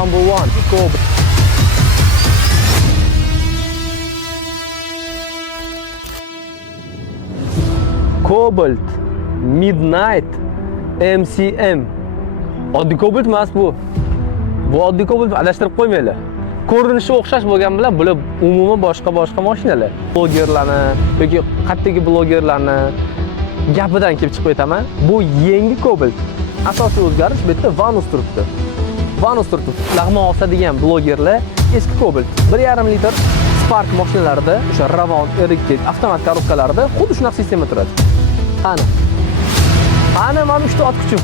number one Cobalt. Cobalt Midnight MCM. Oddiy Cobalt emas bu. Bu oddiy Cobalt, adashtirib qo'ymanglar. Ko'rinishi o'xshash bo'lgan bilan bular umuman boshqa mashinalar. Blogerlarni yoki qattagi blogerlarni gapidan kelib chiqib aytaman. Bu yangi Cobalt. Asosiy o'zgarish bu yerda Vanus turibdi. Vanus turibdi. Lag'mon osadigan blogerlar eski Cobalt 1,5 litr Spark mashinalarida, o'sha Ravon RX avtomat korobkalarida xuddi shunaqa sistema turadi. Ana mana 3 ta ot kuchim.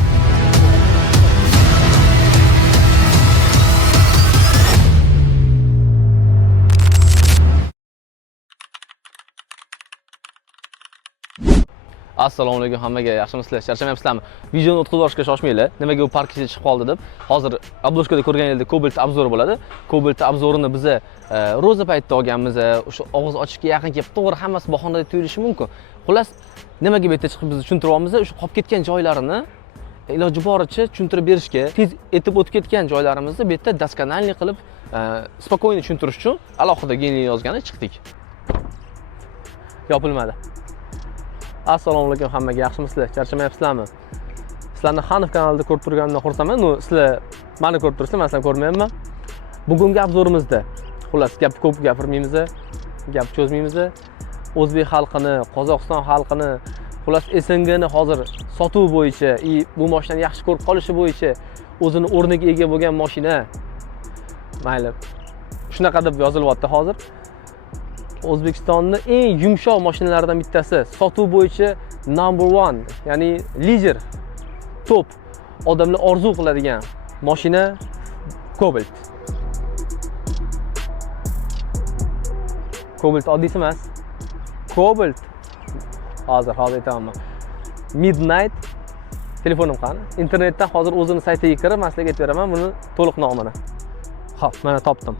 Assalomu alaykum hammaga, yaxshimisizlar? Charchamayapsizlarmi? Videoni o'tkazib olishga shoshmanglar. Nimaga u parkga chiqib qoldi deb. Hozir obloshkada ko'rganingizdek Cobalt obzori bo'ladi. Cobalt obzorini biz ro'za paytida olganmiz. O'sha og'iz ochishga yaqin kelib, to'g'ri hammasi bahonada tuyulishi mumkin. Xullas, nimaga bu yerga chiqib bizni tushuntiryapmiz? O'sha qolib ketgan joylarini iloji boricha tushuntirib berishga, tez etib o'tib ketgan joylarimizni bu yerda daskanalniy qilib, spokойно tushuntirish uchun alohida geniy yozgani chiqdik. Yopilmadi. Assalomu alaykum hammaga, yaxshimisizlar? Charchamayapsizlarmi? Sizlarni Xanov kanalida ko'rib turganimdan xursandman. Sizlar meni ko'rib turibsizlar, men sizlarni ko'rmayapman. Bugungi obzorimizda, xullas, gap ko'p gapirmaymiz, gap cho'zmaymiz. O'zbek xalqini, Qozog'iston xalqini, xullas SNGni hozir sotuv bo'yicha, bu mashinani yaxshi ko'rib qolishi bo'yicha o'zini o'rniga ega bo'lgan mashina. Mayli. Shunaqa deb yozilyapti hozir. O'zbekistonning eng yumshoq mashinalaridan bittasi, sotuv bo'yicha number one, ya'ni lider, top, odamlar orzu qiladigan mashina Cobalt. Cobalt oddiysi emas. Cobalt. Hozir aytaman. Midnight telefonim qani? Internetdan hozir o'zini saytiga kirib, men sizlarga aytib beraman buni to'liq nomini. Xo'p, mana topdim.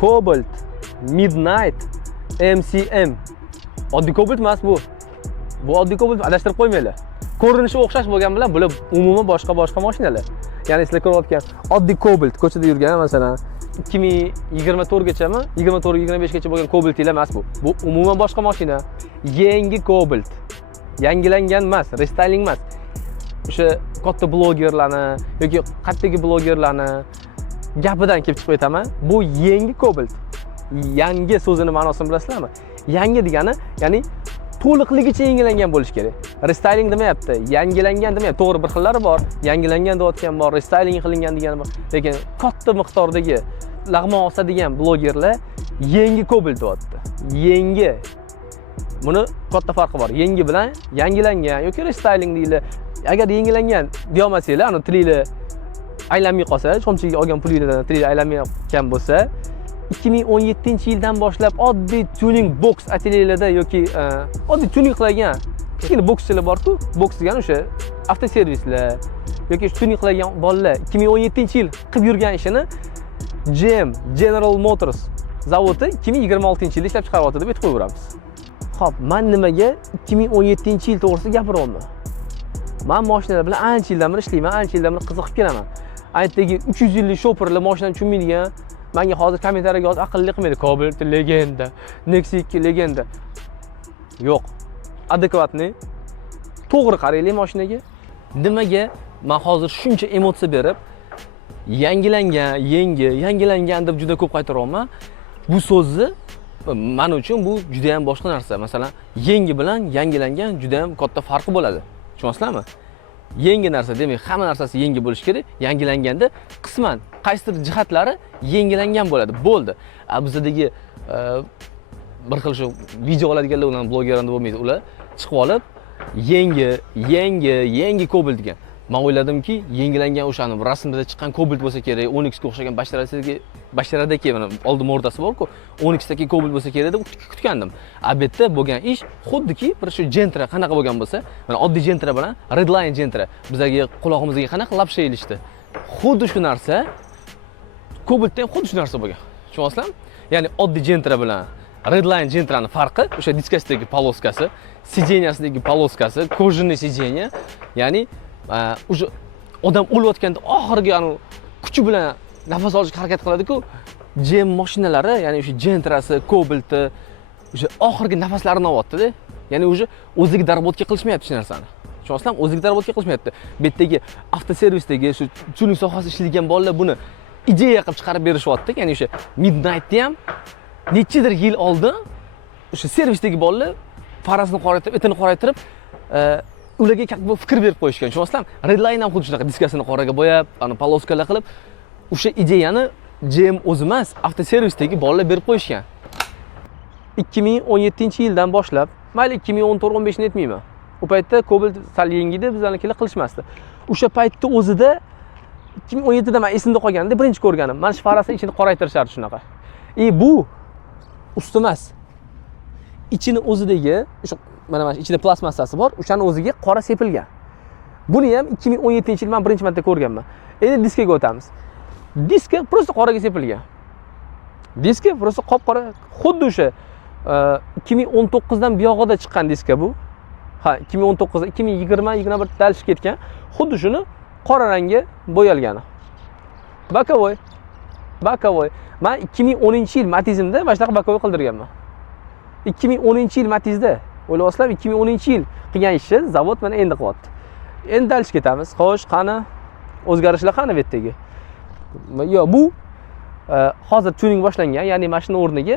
Cobalt Midnight MCM. Oddiy Cobalt emas bu. Bu oddiy Cobalt, adashtirib qo'ymanglar. Ko'rinishi o'xshash bo'lgan bilan bular umuman boshqa mashinalar. Ya'ni sizlar ko'rayotgan oddiy Cobalt ko'chada yurgan, masalan 2024 gachami, 24-25 gacha bo'lgan Cobaltlar emas bu. Bu umuman boshqa mashina. Yangi Cobalt. Yangilangan emas, restyling emas. O'sha katta blogerlarni yoki qattagi blogerlarni gapidan kelib chiqib aytaman. Bu yangi Cobalt. Yangi so'zini ma'nosini bilasizlarmi? Yangi degani, ya'ni to'liqligicha yangilangan bo'lish kerak. Restyling demayapti, yangilangan demayapti. To'g'ri, bir xillari bor. Yangilangan deyotgan bor, restyling qilingan degani bor. Lekin katta miqdordagi lag'mon osadigan blogerlar yangi Cobalt deyapti. Yangi. Buni katta farqi bor. Yangi bilan yangilangan yoki restyling deyiladi. Agar yangilangan deya olmasanglar, ani tilinglar aylanmay qolsa, chomchiga olgan pulingizdan tilinglar aylanmayotgan bo'lsa, 2017-yildan boshlab oddiy tuning box atelyelarda yoki oddiy tuning qilgan kichkina bokschilar bor-ku, boks degani o'sha avtoservislar yoki tuning qilgan bolalar 2017-yil qilib yurgan ishini General Motors zavodi 2026-yilda ishlab chiqaryapti deb aytib qo'yaveramiz. Xo'p, men nimaga 2017-yil to'g'risida gapiryapman? Men mashinalar bilan ancha yildan beri ishlayman, ancha yildan beri qiziqib kelaman. Aytdagi 300 yillik shoperlar mashinani tushunmaydigan, menga hozir kommentariyaga yozib aqlli qilmaydi. Cobalt legenda, Nexia 2 legenda. Yo'q. Adekvatniy. To'g'ri qaraylik mashinaga. Nimaga men hozir shuncha emotsiya berib, yangilangan deb juda ko'p qaytaryapman. Bu so'zni men uchun bu juda ham boshqa narsa. Masalan, yangi bilan yangilangan juda ham katta farqi bo'ladi. Tushunasizlarmi? Yangi narsa demak, hamma narsasi yangi bo'lishi kerak. Yangilanganda qisman qaysidir jihatlari yangilangan bo'ladi. Bo'ldi. Bizdagi bir xil shu video oladiganlar ular blogerlar bo'lmaydi. Ular chiqib olib yangi Cobalt degan. Men o'yladimki, yangilangan o'shani rasmda chiqqan Cobalt bo'lsa kerak, Onyx ga o'xshagan basharadagi mana oldi mordasi bor-ku, Onyx dagi Cobalt bo'lsa kerak deb kutgandim. Albatta bo'lgan ish xuddiki bir shu Gentra qanaqa bo'lgan bo'lsa, mana oddiy Gentra bilan Redline Gentra bizga quloqimizga qanaqa lapsha ilishdi. Xuddi shu narsa Cobaltda ham xuddi shu narsa bo'lgan. Tushunyapsizlarmi? Ya'ni oddiy Gentra bilan Redline Gentra'ning farqi o'sha diskasidagi poloskasi, sidenyasidagi poloskasi, kojinniy sidenya, ya'ni o'sha odam o'layotganda oxirgi kuchi bilan nafas olishga harakat qiladi-ku, GM mashinalari, ya'ni o'sha Gentra'si, Cobalt'i o'sha oxirgi nafaslarini olyapti-da. Ya'ni o'ziga darobotga qilishmayapti hech narsani. Tushunyapsizlarmi? O'ziga darobotga qilishmayapti. Bu yerdagi avtoservisdagi shu tuning sohasida ishlaydigan bolalar buni ideya qilib chiqarib berishyapti. Ya'ni o'sha Midnight'ni ham nechidir yil oldin o'sha servisdagi bolalar farasini qoraytirib, etini qoraytirib, ularga katta fikr berib qo'yishgan. Tushunyapsizlarmi? Redline ham xuddi shunaqa diskasini qoraga bo'yab, poloskalar qilib, o'sha ideyani GM o'zi emas, avtoservisdagi bolalar berib qo'yishgan. 2017-yildan boshlab, mayli 2014-15 ni aytmayman. O paytda Cobalt sal yengidi, bizlarnikilar qilishmasdi. O'sha paytda o'zida 2017da men esimda qolganda birinchi ko'rganim. Mana shu farasini ichini qoraytirishardi shunaqa. Bu usti emas. Ichini o'zidagi, o'sha mana ichida plastmassasi bor, o'shani o'ziga qora sepilgan. Buni ham 2017-yil men birinchi marta ko'rganman. Endi diskaga o'tamiz. Diska prosta qoraga sepilgan. Diska prosta qop-qora, xuddi o'sha 2019dan buyog'ida chiqqan diska bu. Ha, 2019, 2020, 21 dalishib ketgan. Xuddi shuni qora rangga bo'yalgani. Bakovoy. Men 2010-yil Matizimda mana shunaqa bakovoy qildirganman. 2010-yil Matizda, o'ylayapsizlar, 2010-yil qilgan ishni zavod mana endi qilyapti. Endi dalishib ketamiz. Xo'sh, qani o'zgarishlar qani bu yerdagi? Yo, bu hozir tuning boshlangan, ya'ni mashina o'rniga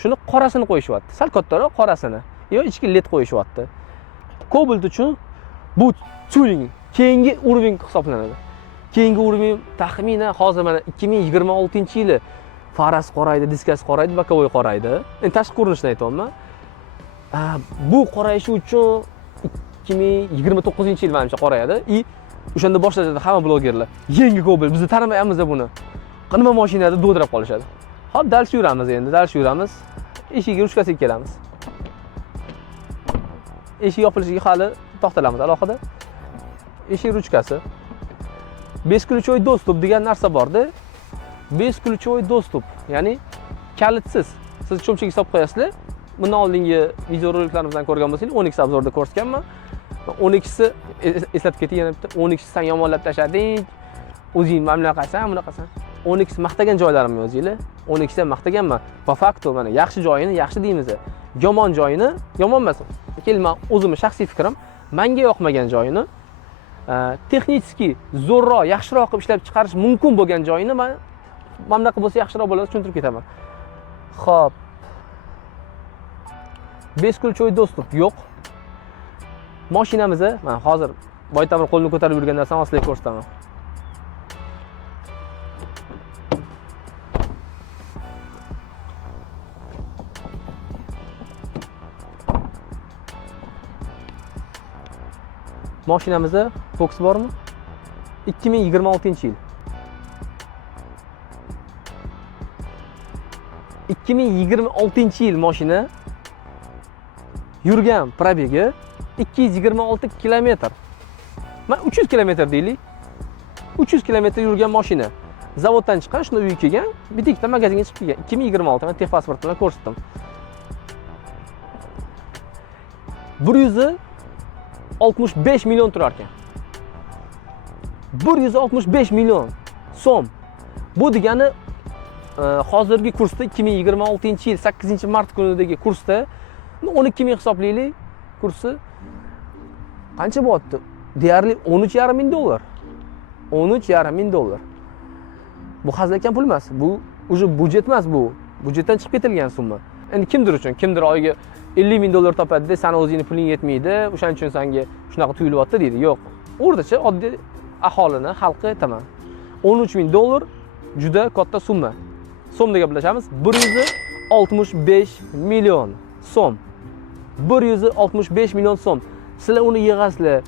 shuni qorasini qo'yishyapti. Sal kattaroq qorasini. Yo, ichki led qo'yishyapti. Cobalt uchun bu tuning keyingi uровень hisoblanadi. Keyingi uровень taxminan hozir mana 2026-yili faras qoraydi, diskasi qoraydi, bakovoy qoraydi. Endi tashqi ko'rinishini aytayapman. Bu qorayishi uchun 2029-yil menimcha qorayadi. O'shanda boshlashadi hamma blogerlar. Yangi Cobalt, biz tanimaymiz buni. Nima mashinada do'dirab qolishadi. Hop, dalishib yuramiz endi, Eshikka ruchkasiga kelamiz. Eshik yopilishiga hali to'xtalamiz alohida. Eshik ruchkasi. Besключевой доступ degan narsa bor-da. Besключевой доступ, ya'ni kalitsiz. Siz cho'mchak hisob qo'yasizlar. Bundan oldingi videoroliklarimizni ko'rgan bo'lsangiz, 10x obzorda ko'rsatganman. 10x'ni eslatib ketay yana bitta. 10x san yomonlab tashlading. O'zing mana bunaqasan. 10x maqtagan joylarimni o'zinglar. 10x ham maqtaganman. Po faktu mana yaxshi joyini yaxshi deymiz. Yomon joyini, yomon emas. Men o'zimning shaxsiy fikrim, menga yoqmagan joyini texnически zo'rroq, yaxshiroq qilib ishlab chiqarish mumkin bo'lgan joyini men bunaqa bo'lsa yaxshiroq bo'ladi, tushuntirib ketaman. Xo'p. Besключевой достуp yo'q. Mashinamizni men hozir boytamir qo'lni ko'tarib yurgan narsani osliga ko'rsataman. Mashinamizda Fox bormi? 2026-yil. 2026-yil mashina yurgan probegi 226 kilometr. Men 300 kilometr deylik. 300 kilometr yurgan mashina. Zavoddan chiqqan, shunda uyga kelgan, bitikda magazinga chiqib kelgan. 2026 men texpasport bilan ko'rsatdim. 165 million turar ekan. 165 million so'm. Bu degani hozirgi kursda 2026-yil 8-mart kunidagi kursda 12 ming hisoblaylik. Kursi qancha bo'lyapti? Deyarli 13,5 ming dollar. 13,5 ming dollar. Bu hazilakam pul emas. Bu o'sha budjet emas bu. Budjetdan chiqib ketilgan summa. Endi kimdir uchun, kimdir oyiga 50 ming dollar topadi, sana o'zingning puling yetmaydi, o'shaning uchun senga shunaqa tuyulyapti deydi. Yo'q. O'rtacha oddiy aholini, xalqqa aytaman. 13 ming dollar juda katta summa. So'mda gaplashamiz. 165 million so'm. 165 million so'm. Sizlar uni yig'asizlar.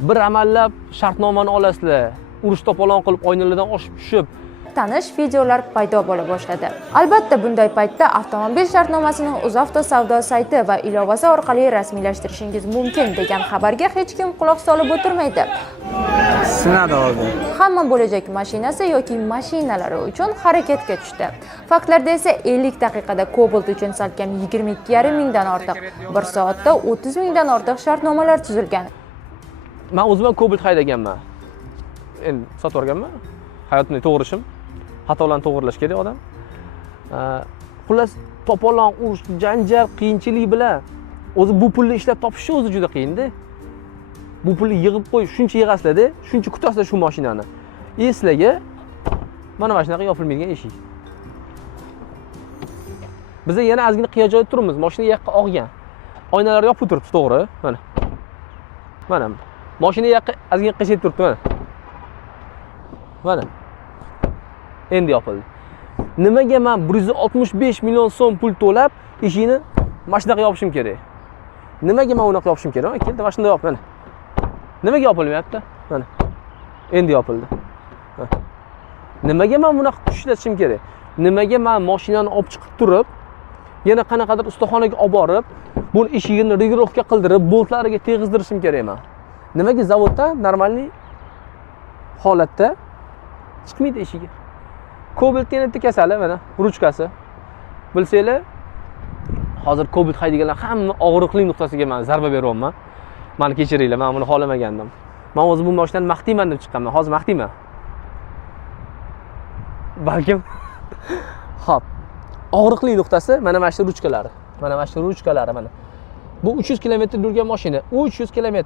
Bir amallab shartnomani olasizlar. Urush to'polon qilib oynalardan oshib tushib tanish videolar paydo bo'la boshladi. Albatta, bunday paytda avtomobil shartnomasini UzAvto savdo sayti va ilovasi orqali rasmiylashtirishingiz mumkin degan xabarga hech kim quloq solib o'tirmaydi. Sinadi hozir. Hamma bo'lajak mashinasi yoki mashinalari uchun harakatga tushdi. Faktlarda esa 50 daqiqada Cobalt uchun salkam 22,5 mingdan ortiq, 1 soatda 30 mingdan ortiq shartnomalar tuzilgan. Men o'zim ham Cobalt haydaganman. Endi sotib olganman. Hayotimning to'g'ri ishim. Xatolarni to'g'rilash kerak odam. Xullas to'polon, urush, janjal, qiyinchilik bilan o'zi bu pulni ishlab topishni o'zi juda qiyin-da. Bu pulni yig'ib qo'y, shuncha yig'asizlar-da, shuncha kutasizlar shu mashinani. Sizlarga mana shunaqa yopilmaydigan eshik. Biz yana ozgina qiya joyda turibmiz. Mashina yoqqa og'gan. Oynalar yopib turibdi, to'g'ri? Mana. Mana. Mashina yoqqa ozgina qiyshayib turibdi, mana. Mana. Endi yopildi. Nimaga men 165 million so'm pul to'lab, eshikni mana shunaqa yopishim kerak? Nimaga men unaqa yopishim kerak? Keldi, mana shunday yop, mana. Nimaga yopilmayapti? Mana. Endi yopildi. Nimaga men bunaqa kuch ishlatishim kerak? Nimaga men mashinani olib chiqib turib, yana qanaqadir ustaxonaga olib borib, bu eshigini regulovka qildirib, boltlariga tegizdirishim kerak men? Nimaga zavoddan normalniy holatda chiqmaydi eshigi? Cobalt yana kasali, mana ruchkasi. Bilsanglar, hozir Cobalt haydaganlar hamma og'riqli nuqtasiga men zarba beryapman. Meni kechiringlar, men buni xohlamagandim. Men o'zim bu mashinani maqtayman deb chiqqanman. Hozir maqtayman. Balkim Xo'p. Og'riqli nuqtasi mana shu ruchkalari. Mana shu ruchkalari mana. Bu 300 km yurgan mashina, 300 km.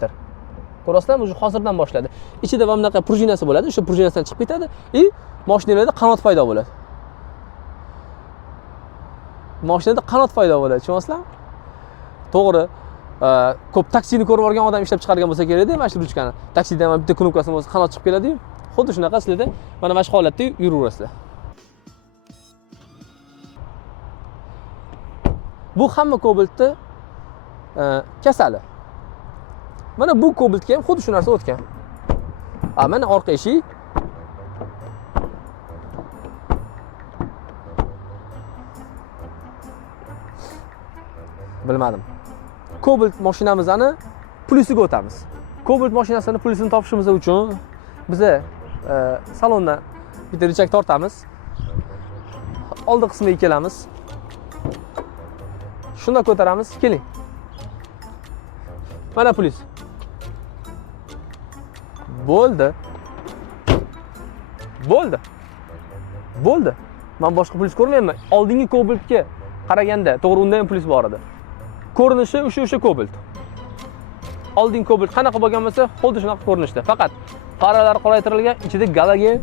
Ko'rasizlarmi, o'sha hozirdan boshladi. Ichida va bunaqa prujinasi bo'ladi, o'sha prujinasidan chiqib ketadi, mashinalarda qanot paydo bo'ladi. Mashinada qanot paydo bo'ladi, tushunyapsizlarmi? To'g'ri. Ko'p taksini ko'rib o'rgan odam ishlab chiqargan bo'lsa kerak-da, mana shu ruchkani. Taksidan ham bitta knopkasini o'zi qanot chiqib keladi-yu. Xuddi shunaqa sizlarda mana shu holatda yuraverasizlar. Bu hamma Cobaltni kasali. Mana bu Cobaltga ham xuddi shu narsa o'tgan. Mana orqa eshik. Bilmadim. Cobalt mashinamizni plyusiga o'tamiz. Cobalt mashinasini plyusini topishimiz uchun biz salondan bitta richak tortamiz. Oldi qismiga kelamiz. Shunda ko'taramiz, keling. Mana plyus. Bo'ldi. Bo'ldi. Bo'ldi. Men boshqa plyus ko'rmayman. Oldingi Cobaltga qaraganda, to'g'ri unda ham plyus bor edi. Ko'rinishi o'sha Cobalt. Oldingi Cobalt qanaqa bo'lgan bo'lsa, xuddi shunaqa ko'rinishda. Faqat faralar qoraytirilgan, ichida galogen,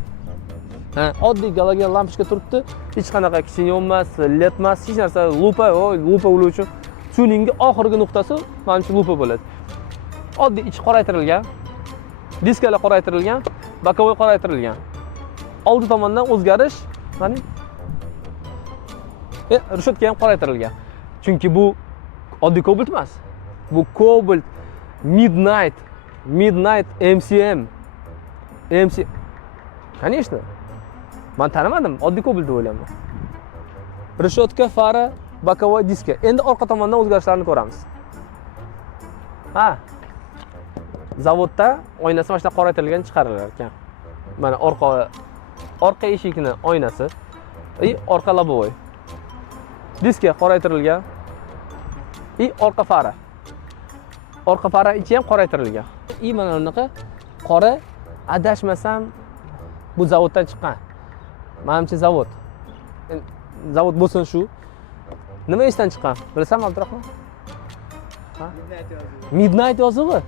oddiy galogen lampochka turibdi. Hech qanaqa ksenyon emas, led emas, hech narsa, lupa ular uchun tuningning oxirgi nuqtasi mana shu lupa bo'ladi. Oddiy ichi qoraytirilgan, diskalar qoraytirilgan, bokovoy qoraytirilgan. Oldi tomondan o'zgarish, mana rushatka ham qoraytirilgan. Chunki bu oddiy Cobalt emas. Bu Cobalt Midnight MCM. Конечно. Men tanimadim, oddiy Cobalt deb o'ylayman. Rishotka, fara, bokovoy diska. Endi orqa tomondan o'zgarishlarni ko'ramiz. Zavodda oynasi mana shunday qoraytirilgan chiqarilar ekan. Mana orqa eshikning oynasi, orqa lobovoy. Diska qoraytirilgan. Orqa fara. Orqa fara ichi ham qoraytirilgan. Mana bunaqa qora, adashmasam bu zavoddan chiqqan. Menimcha zavod. Zavod bo'lsin shu. Nima esdan chiqqan? Bilasanmi, Abdurahmon? Midnight yozug'i.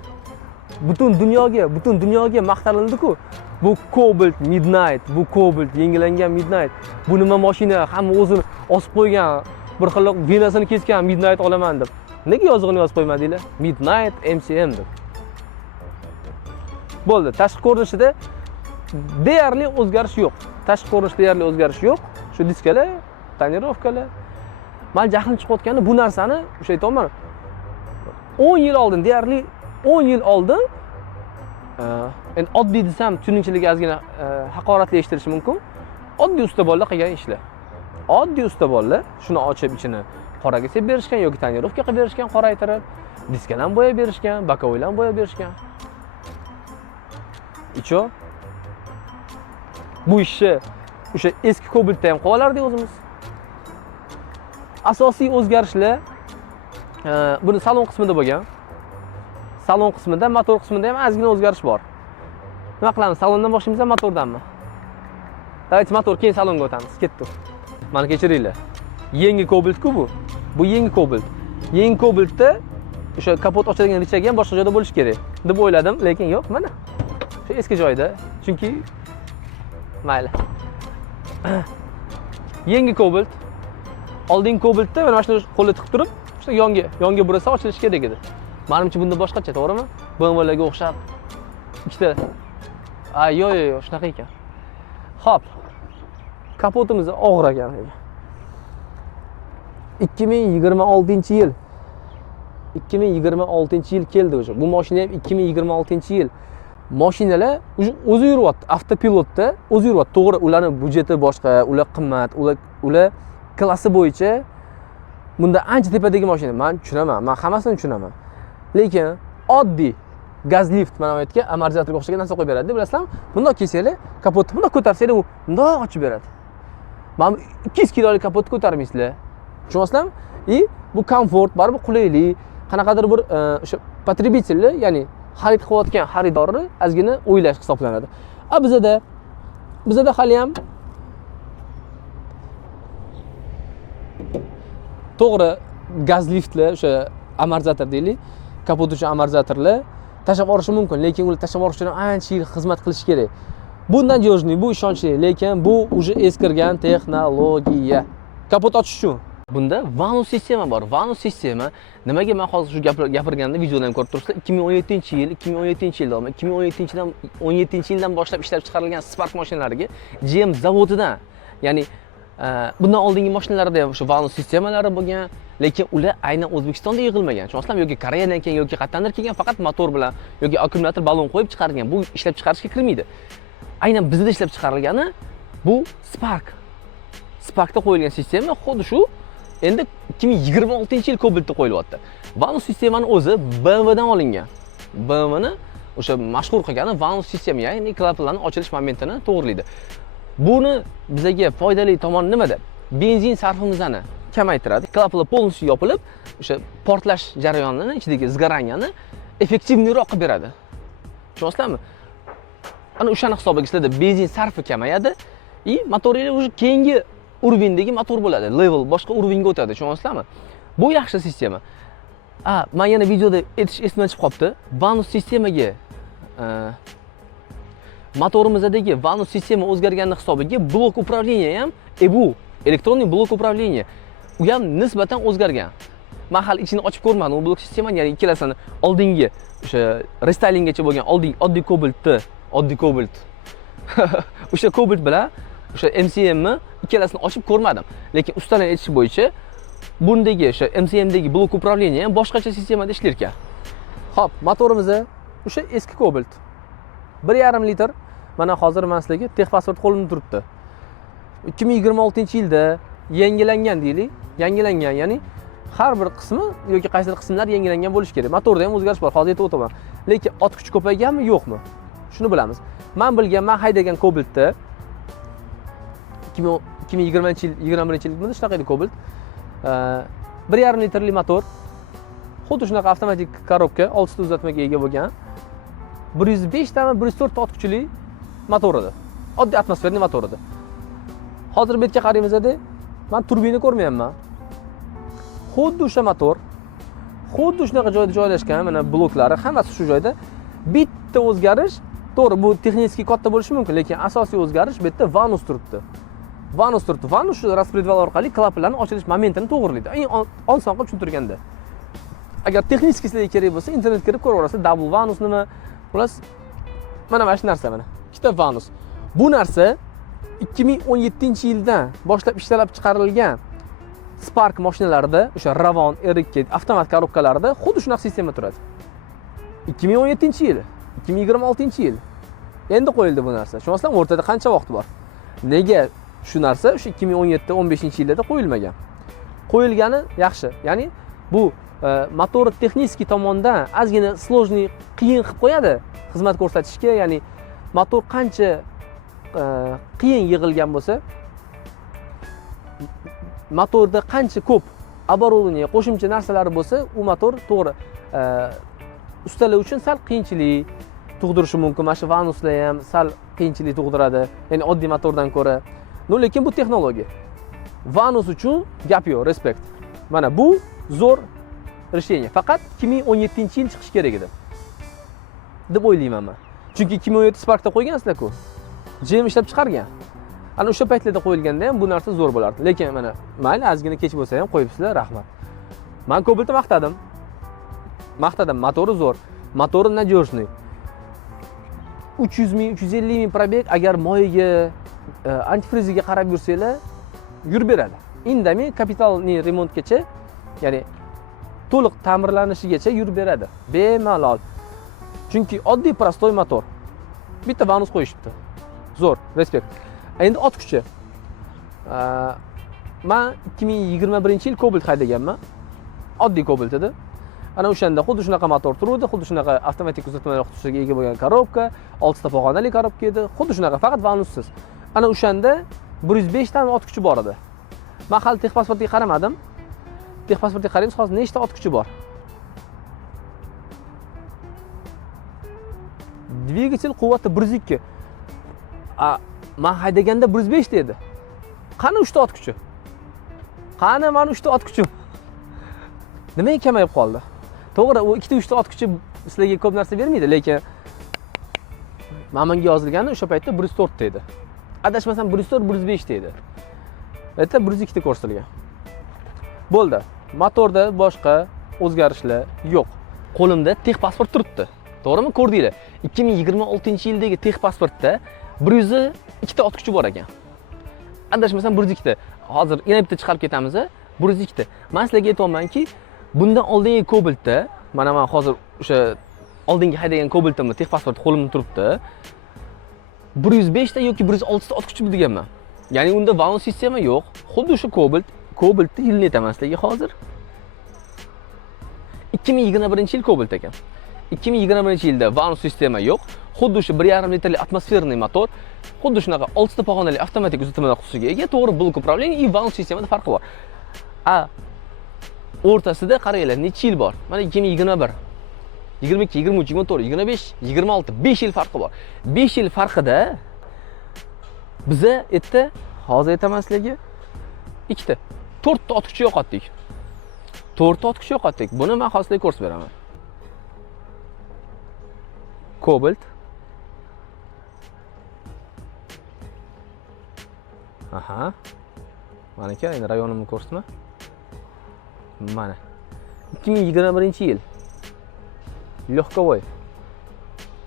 Butun dunyoga maqtalindi-ku. Bu Cobalt Midnight, bu Cobalt yangilangan Midnight. Bu nima mashina? Hamma o'zini osib qo'ygan, bir xil venasini kesgan Midnight olaman deb. Nega yozig'ini yozib qo'ymadinglar? Midnight MCM deb. Bo'ldi. Tashqi ko'rinishida deyarli o'zgarish yo'q. Tashqi ko'rinishda deyarli o'zgarish yo'q. Shu diskalar, tonirovkalar. Men jahlim chiqayotgani bu narsani, o'sha aytayman. 10 yil oldin, deyarli 10 yil oldin endi oddiy desam, tushunchiligi ozgina haqoratli eshitilishi mumkin. Oddiy usta bolalar qilgan ishlar. Oddiy usta bolalar shuni ochib ichini qoraga sepib berishgan yoki tonirovka qilib berishgan, qoraytirib, diskadan bo'yab berishgan, bokovoydan bo'yab berishgan. Icho. Bu ishni o'sha eski Cobaltda ham qilib olardik o'zimiz. Asosiy o'zgarishlar buni salon qismida bo'lgan. Salon qismida, motor qismida ham ozgina o'zgarish bor. Nima qilamiz? Salondan boshlaymiz, motordanmi? Davaychi motor, keyin salonga o'tamiz. Ketdik. Mana kechiringlar. Yangi Cobalt-ku bu. Bu yangi Cobalt. Yangi Cobaltda o'sha kapot ochadigan richagi ham boshqa joyda bo'lishi kerak deb o'yladim, lekin yo'q, mana. Shu eski joyda. Chunki mayli. Yangi Cobalt. Oldingi Cobaltda mana shuni qo'lda tiqib turib, o'sha yonga burasa ochilishi kerak edi. Menimcha bunda boshqacha, to'g'rimi? BMWlarga o'xshab ikkita. Yo'q, shunaqa ekan. Xo'p. Kapotimiz og'ir ekan. 2026-yil. 2026-yil keldi o'sha. Bu mashina ham 2026-yil. Mashinalar o'zi yuryapti, avtopilotda o'zi yuryapti. To'g'ri, ularning budjeti boshqa, ular qimmat, ular klassi bo'yicha bunda ancha tepadagi mashina. Men tushunaman, men hammasini tushunaman. Lekin oddiy gaz lift mana bu yerga amortizatorga o'xshagan narsa qo'yib beradi, bilasizlarmi? Bundoq kelsanglar, kapotni bundoq ko'tarsanglar, u bundoq ochib beradi. Mana 200 kilolik kapotni ko'tarmaysizlar. Tushunyapsizlarmi? Bu komfort, baribir qulaylik, qanaqadir bir o'sha потребитель, ya'ni xarid qilayotgan xaridorni ozgina o'ylash hisoblanadi. Bizada hali ham to'g'ri gaz liftlar, o'sha amortizator deylik, kapot uchun amortizatorlar tashlab yuborishi mumkin, lekin ular tashlab yuborish uchun ancha yil xizmat qilish kerak. Bundan jo'jni, bu ishonchli, lekin bu уже eskirgan texnologiya. Kapot ochish uchun bunda vanus sistema bor. Vanus sistema nimaga men hozir shu gapirganda videoda ham ko'rib turibsizlar. 2017-yil, 2017-yildan boshlab ishlab chiqarilgan Spark mashinalariga GM zavodidan, ya'ni bundan oldingi mashinalarda ham o'sha vanus sistemalari bo'lgan, lekin ular aynan O'zbekistonda yig'ilmagan. Tushunasizlarmi? Yoki Koreyadan kelgan, yoki qayerdandir kelgan, faqat motor bilan yoki akkumulyator balon qo'yib chiqarilgan. Bu ishlab chiqarishga kirmaydi. Aynan bizda ishlab chiqarilgani bu Spark. Sparkda qo'yilgan sistema xuddi shu endi 2026-yil Cobaltda qo'yilyapti. Vanus sistemani o'zi BMWdan olingan. BMWni o'sha mashhur qilgani vanus sistema, ya'ni klapanlarning ochilish momentini to'g'rilaydi. Buni bizga foydali tomoni nimada? Benzin sarfimizni kamaytiradi. Klapanlar полностью yopilib, o'sha portlash jarayonini, ichidagi sgarangani effektivniroq qilib beradi. Tushunyapsizlarmi? Ana o'shani hisobiga sizlarda benzin sarfi kamayadi, motoringiz уже keyingi urovendagi motor bo'ladi. Level boshqa urovengga o'tadi, tushunyapsizlarmi? Bu yaxshi sistema. Men yana videoda aytish esimdan chiqib qolibdi. Vanus sistemaga motorimizdagi vanus sistema o'zgarganini hisobiga blok управления ham, bu elektronniy blok управления u ham nisbatan o'zgargan. Men hali ichini ochib ko'rmadim, u blok sistemani, ya'ni ikkalasini oldingi o'sha restylingacha bo'lgan oddiy Cobalt o'sha Cobalt bilan o'sha MCMni ikkalasini ochib ko'rmadim. Lekin ustalar aytishi bo'yicha bundagi o'sha MCMdagi blok управления ham boshqacha sistemada ishlar ekan. Xo'p, motorimiz o'sha eski Cobalt. 1,5 litr. Mana hozir men sizlarga texpasport qo'limda turibdi. 2026-yilda yangilangan deylik. Yangilangan, ya'ni har bir qismi yoki qaysidir qismlar yangilangan bo'lishi kerak. Motorda ham o'zgarish bor, hozir aytib o'taman. Lekin ot kuchi ko'payganmi, yo'qmi? Shuni bilamiz. Men haydagan Cobaltda 2020-yil, 21-yilda shunaqa edi Cobalt. 1,5 litrli motor. Xuddi shunaqa avtomatik korobka, 6 ta uzatmaga ega bo'lgan. 105 tami 104 ot kuchli motor edi. Oddiy atmosferniy motor edi. Hozir bu yerga qaraymizda, men turbina ko'rmayapman. Xuddi o'sha motor, xuddi shunaqa joyda joylashgan, mana bloklari hammasi shu joyda. Bitta o'zgarish, to'g'ri, bu texnik katta bo'lishi mumkin, lekin asosiy o'zgarish bu yerda vanus turibdi. Vanus shu raspredval orqali klapanlarning ochilish momentini to'g'rilaydi. Eng oson qilib tushuntirganda. Agar texnik sizlarga kerak bo'lsa, internetga kirib ko'raverasiz, double vanus nima? Xullas, mana shu narsa mana. Ikkita vanus. Bu narsa 2017-yildan boshlab ishlab chiqarilgan Spark mashinalarida, o'sha Ravon, R2 avtomat korobkalarida xuddi shunaqa sistema turadi. 2017-yil, 2026-yil. Endi qo'yildi bu narsa. Tushunyapsizlarmi, o'rtada qancha vaqt bor? Nega shu narsa o'sha 2017-15-yillarda qo'yilmagan? Qo'yilgani yaxshi. Ya'ni bu motor texnik tomondan ozgina sложный, qiyin qilib qo'yadi xizmat ko'rsatishga, ya'ni motor qancha qiyin yig'ilgan bo'lsa, motorda qancha ko'p оборудование, qo'shimcha narsalari bo'lsa, u motor to'g'ri ustalar uchun sal qiyinchilik tug'dirishi mumkin. Mana shu vanuslar ham sal qiyinchilik tug'diradi, ya'ni oddiy motordan ko'ra. Lekin bu texnologiya. Vanus uchun gap yo'q, respekt. Mana bu zo'r решение. Faqat 2017-yil chiqish kerak edi deb o'ylayman men. Chunki 2017 Sparkda qo'ygansizlar-ku. GM ishlab chiqargan. Ana o'sha paytlarda qo'yilganda ham bu narsa zo'r bo'lardi. Lekin mana mayli ozgina kech bo'lsa ham qo'yibsizlar, rahmat. Men Cobalt'ni maqtadim. Motori zo'r, motori надежный. 300 ming, 350 ming probeg, agar moyiga, antifriziga qarab yursanglar, yurib beradi. Indamay kapitalniy remontgacha, ya'ni to'liq ta'mirlanishigacha yurib beradi. Bemalol. Chunki oddiy prostoy motor. Bitta vanus qo'yishibdi. Zo'r, respekt. Endi ot kuchi. Men 2021-yil Cobalt haydaganman. Oddiy Cobalt edi. Ana o'shanda xuddi shunaqa motor turuvdi, xuddi shunaqa avtomatik uzatmalar qutisiga ega bo'lgan korobka, 6 ta pog'onali korobka edi, xuddi shunaqa, faqat vanussiz. Ana o'shanda 105 ta ot kuchi bor edi. Men hali texpasportga qaramadim. Texpasportga qaraymiz, hozir nechta ot kuchi bor? Dvigatel quvvati 102. Men haydaganda 105 ta edi. Qani 3 ta ot kuchi? Qani mana 3 ta ot kuchim? Nimaga kamayib qoldi? To'g'ri, u 2-3 ta ot kuchi sizlarga ko'p narsa bermaydi, lekin menga yozilgani o'sha paytda 104 ta edi. Adashmasam 104, 105 ta edi. Aytda 102 ta ko'rsatilgan. Bo'ldi. Motorda boshqa o'zgarishlar yo'q. Qo'limda texpasport turibdi. To'g'rimi? Ko'rdinglar. 2026-yildagi texpasportda 102 ta ot kuchi bor ekan. Adashmasam 102 ta. Hozir yana bitta chiqarib ketamiz, 102 ta. Men sizlarga aytayapmanki, bundan oldingi Cobaltda, mana men hozir o'sha oldingi haydagan Cobaltimni texpasport qo'limda turibdi. 105 ta yoki 106 ta ot kuchi deganman. Ya'ni unda vanus sistema yo'q. Xuddi o'sha Cobaltni yilni aytaman sizlarga hozir. 2021-yil Cobalt ekan. 2021-yilda vanus sistema yo'q. Xuddi o'sha 1.5 litrli atmosferniy motor, xuddi shunaqa 6 ta pog'onali avtomatik uzatmalar qutisiga ega, to'g'ri blok upravleniya и vanus sistemada farqi bor. O'rtasida qaranglar, necha yil bor? Mana 2021, 22, 23, 24, 25, 26, 5 yil farqi bor. 5 yil farqida biza erta hozir aytaman sizlarga 2 ta, 4 ta ot kuchi yo'qotdik. 4 ta ot kuchi yo'qotdik. Buni men hozir sizlarga ko'rsatib beraman. Cobalt. Aha. Mana aka, endi rayonimni ko'rsatma. Mana 2021-yil Lyohkovoy.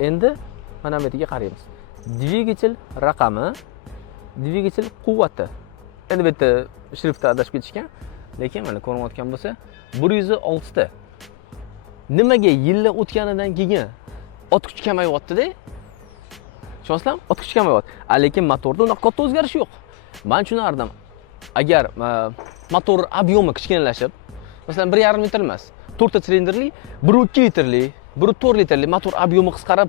Endi mana bu yerga qaraymiz. Dvigatel raqami, dvigatel quvvati. Endi bu yerda shriftda adashib ketishgan, lekin mana ko'rinayotgan bo'lsa 106 ta. Nimaga yillar o'tganidan keyin ot kuchi kamayyapti-da? Tushunasizlarmi? Ot kuchi kamayyapti. Lekin motorda unaqa katta o'zgarish yo'q. Men tushunardim. Agar motor ob'yomi kichkinalashib, masalan 1.5 litr emas, 4 ta silindrli, 1.2 litrli, 1.4 litrli motor ob'yomi qisqarib,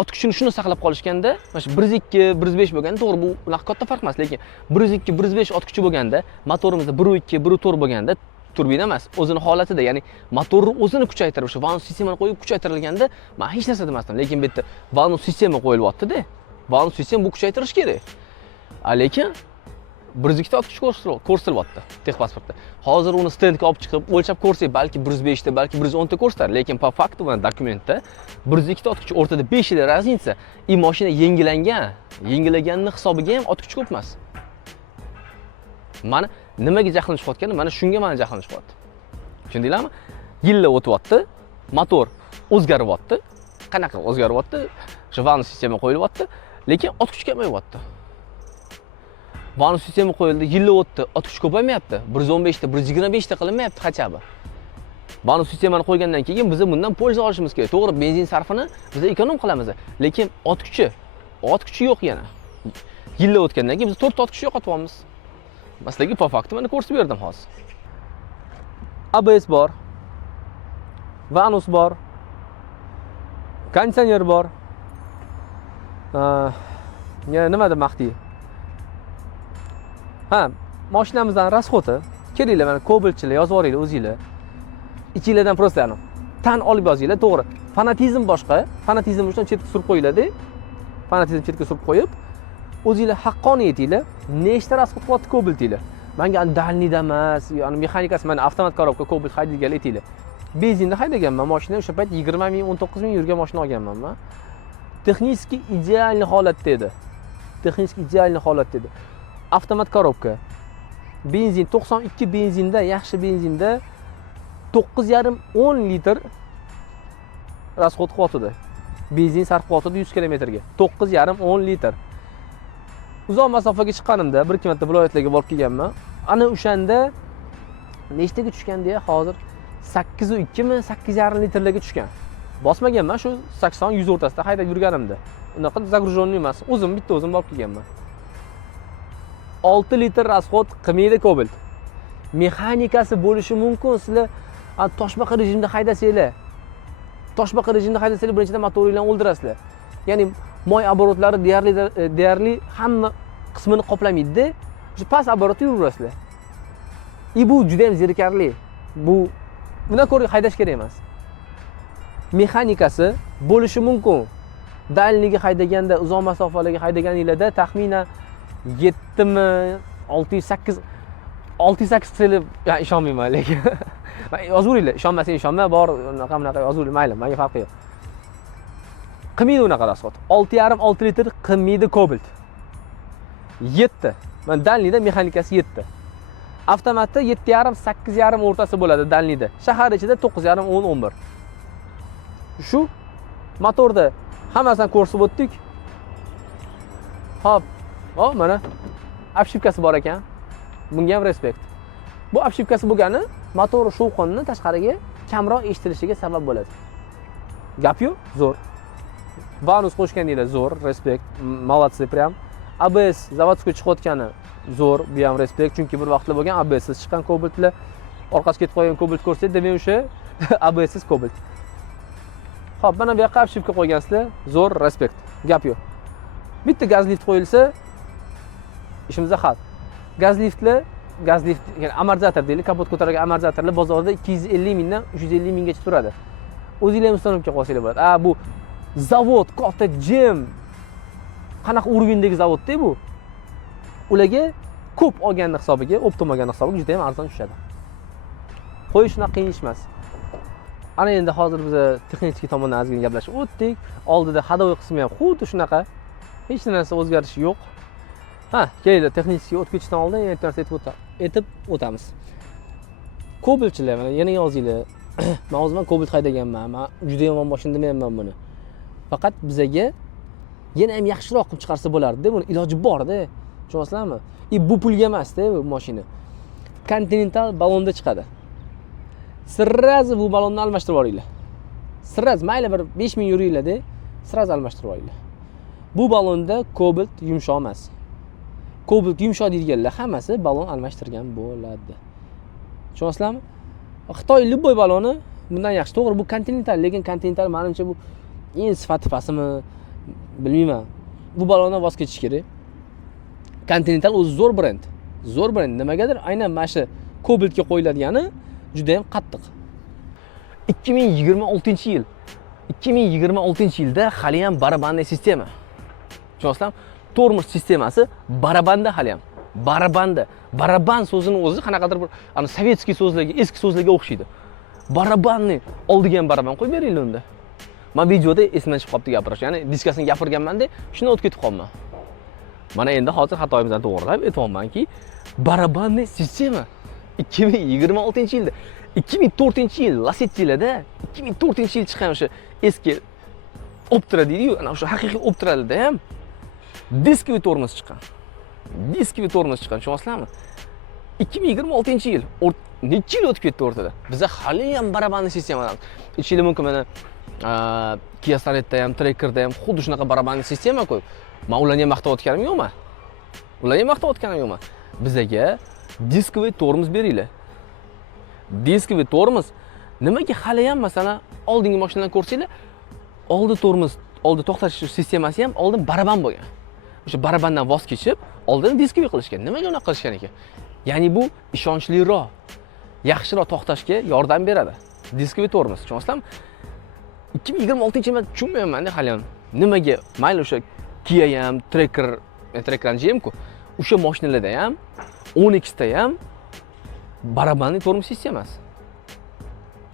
ot kuchini shuni saqlab qolishganda, mana shu 102, 105 bo'lganda, to'g'ri bu unaqa katta farq emas, lekin 102, 105 ot kuchi bo'lganda, motorimizda 1.2, 1.4 bo'lganda turbina emas, o'zini holatida, ya'ni motorni o'zini kuchaytirib, o'sha vanus sistemani qo'yib kuchaytirilganda, men hech narsa demasdim, lekin bu yerda vanus sistema qo'yilyapti-da. Vanus sistema bu kuchaytirish kerak. Lekin 102 ta ot kuchi ko'rsatilyapti texpasportda. Hozir uni stendga olib chiqib o'lchab ko'rsak, balki 105 ta, balki 110 ta ko'rsatar, lekin po faktu mana dokumentda 102 ta ot kuchi, o'rtada 5 yil raznica, и mashina yangilanganning hisobiga ham ot kuchi ko'p emas. Mana nimaga jahlim chiqayotgani, mana shunga meni jahlim chiqyapti. Tushundinglarmi? Yillar o'tyapti, motor o'zgaryapti. Qanaqa o'zgaryapti? O'sha vanus sistema qo'yilyapti, lekin ot kuchi kamayyapti. Vanus sistema qo'yildi, yillar o'tdi, ot kuchi ko'paymayapti. 115 ta, 125 ta qilinmayapti hachaba. Vanus sistemani qo'ygandan keyin biz bundan foyda olishimiz kerak. To'g'ri, benzin sarfini biz ekonom qilamiz, lekin ot kuchi yo'q yana. Yillar o'tgandan keyin biz 4 ta ot kuchi yo'qotyapmiz. Masalan, po faktu mana ko'rsatib berdim hozir. ABS bor. Vanus bor. Konditsioner bor. yana nima deb maqtay? Ha, mashinamizdan расходi. Kelinglar, mana Cobaltchilar yozib oringlar o'zingizlar. Ichinglardan просто tan olib yozinglar, to'g'ri. Fanatizm boshqa. Fanatizm uchun chetga surib qo'yiladi. Fanatizm chetga surib qo'yib, o'zingizlar haqqoniy aytinglar, nechta расход qilyapti Cobaltinglar. Menga dalnida emas, ya'ni mexanikasi, mana avtomat korobka Cobalt haydaydigan aytinglar. Benzinda haydaganman, mashina o'sha payt 20 ming, 19 ming yurgan mashina olganman men. Texnически ideal holatda edi. Texnически ideal holatda edi. Avtomat korobka. Benzin 92 benzinda, yaxshi benzinda 9,5-10 litr расход qilyapti. Benzin sarf qilyapti 100 kilometrga. 9,5-10 litr. Uzoq masofaga chiqqanimda, bir ikki marta viloyatlarga borib kelganman. Ana o'shanda nechtaga tushgan deya hozir 8,2 mi, 8,5 litrlarga tushgan. Bosmaganman, shu 80-100 o'rtasida haydab yurganimda. Unaqa загруженный emas. O'zim bitta o'zim borib kelganman. 6 litr расход qilmaydi Cobalt. Mexanikasi bo'lishi mumkin. Sizlar toshbaqa rejimda haydasanglar. Toshbaqa rejimda haydasanglar birinchidan motoringlarni o'ldirasizlar. Ya'ni moy оборотлari deyarli hamma qismini qoplamaydi-da. Shu past оборотda yuraverasizlar. Bu juda ham zerikarli. Buni ko'rib haydash kerak emas. Mexanikasi bo'lishi mumkin. Dalniga haydaganda, uzoq masofalarga haydaganinglarda taxminan 7 mi, 608 qilib, ya ishonmayman lekin. Yozaveringlar, ishonmasang ishonma, bor unaqa yozaveringlar, mayli, menga farqi yo'q. Qilmaydi unaqa расход. 6,5-6 litr qilmaydi Cobalt. 7. Men dalnida mexanikasi 7. Avtomatda 7,5-8,5 o'rtasi bo'ladi dalnida. Shahar ichida 9,5-10-11. Shu motorda hammasidan ko'rsatib o'tdik. Hop. Mana obshivkasi bor ekan. Bunga ham respekt. Bu obshivkasi bo'lgani motor shovqinni tashqariga kamroq eshitilishiga sabab bo'ladi. Gap yo'q, zo'r. Vanus qo'shganinglar zo'r, respekt. Молодцы прям. ABS zavodskiy chiqayotgani zo'r, bu ham respekt, chunki bir vaqtlar bo'lgan ABS siz chiqqan Cobaltlar, orqasiga ketib qolgan Cobalt ko'rsatdi, demak o'sha ABS siz Cobalt. Xo'p, mana bu yoqqa obshivka qo'ygansizlar, zo'r, respekt. Gap yo'q. Bitta gaz lift qo'yilsa, ishimizda hal. Gaz lift, ya'ni amortizator deylik, kapot ko'targan amortizatorlar bozorda 250 mingdan 350 minggacha turadi. O'zingizlar ham ustanovka qilsanglar bo'ladi. Bu zavod, katta jem, qanaqa Urgundagi zavodda bu. Ularga ko'p olganning hisobiga, optim olganning hisobiga juda ham arzon tushadi. Qo'yish shunaqa qiyin ish emas. Ana endi hozir biz texnik tomondan ozgina gaplashib o'tdik. Oldida hadovoy qismi ham xuddi shunaqa. Hech narsa o'zgarishi yo'q. Kelinglar, texnikga o'tib ketishdan oldin yana bitta narsa aytib o'tamiz. Cobaltchilar, mana yana yozinglar. Men o'zim Cobalt haydaganman. Men juda yomon mashina demayman buni. Faqat bizaga yana ham yaxshiroq qilib chiqarsa bo'lardi-da, buni iloji bor-da. Tushunasizlarmi? Bu pulga emas-da bu mashina. Continental balonda chiqadi. Sirraz bu balonni almashtirib olinglar. Sirraz mayli bir 5000 yuringlar-da, sirraz almashtirib olinglar. Bu balonda Cobalt yumshoq emas. Cobalt yumshoq deydiganlar hammasi balon almashtirgan bo'ladi. Tushunasizlarmi? Xitoy Liboy baloni bundan yaxshi. To'g'ri, bu Continental, lekin Continental menimcha bu eng sifati pastmi, bilmayman. Bu balondan voz kechish kerak. Continental o'zi zo'r brend. Zo'r brend. Nimagadir aynan mana shu Cobaltga qo'yiladigani juda ham qattiq. 2026-yil. 2026-yilda hali ham barabanli sistema. Tushunasizlarmi? Tormoz sistemasi barabanda hali ham. Barabanda. Baraban so'zini o'zi qanaqadir bir sovetskiy so'zlarga, eski so'zlarga o'xshaydi. Barabanni oldiga ham baraban qo'yib beringlar unda. Men videoda esimdan chiqib qolibdi gapirish. Ya'ni diskasini gapirganman-da, shuni o'tib ketib qolman. Mana endi hozir xatoyimizdan to'g'rilab aytmoqmanki, barabanli sistema 2026-yilda 2004-yil Lacetti'larda 2004-yil chiqqan o'sha eski Optra deydi-yu, ana o'sha haqiqiy Optralarda ham diskoviy tormoz chiqqan. Diskoviy tormoz chiqqan, tushunasizlarmi? 2026-yil. Necha yil o'tib ketdi o'rtada. Bizda hali ham barabanli sistemalar. Ichinglar mumkin mana Kia Soletda ham, Trackerda ham xuddi shunaqa barabanli sistema-ku. Men ularni ham maqtayotganim yo'qmi? Bizaga diskoviy tormoz beringlar. Diskoviy tormoz nimaga hali ham masalan oldingi mashinalarni ko'rsanglar, oldi tormoz oldin to'xtatish sistemasi ham oldin baraban bo'lgan. O'sha barabandan voz kechib, oldin diskoviy qilishgan. Nimaga unaqa qilishgan ekan? Ya'ni bu ishonchliroq, yaxshiroq to'xtashga yordam beradi. Diskoviy tormoz. Tushunyapsizlarmi? 2026-yilda tushunmayman hali ham. Nimaga? Mayli o'sha Kia ham, Tracker'ni jemku. O'sha mashinalarda ham 10X da ham barabanli tormoz sistemasi.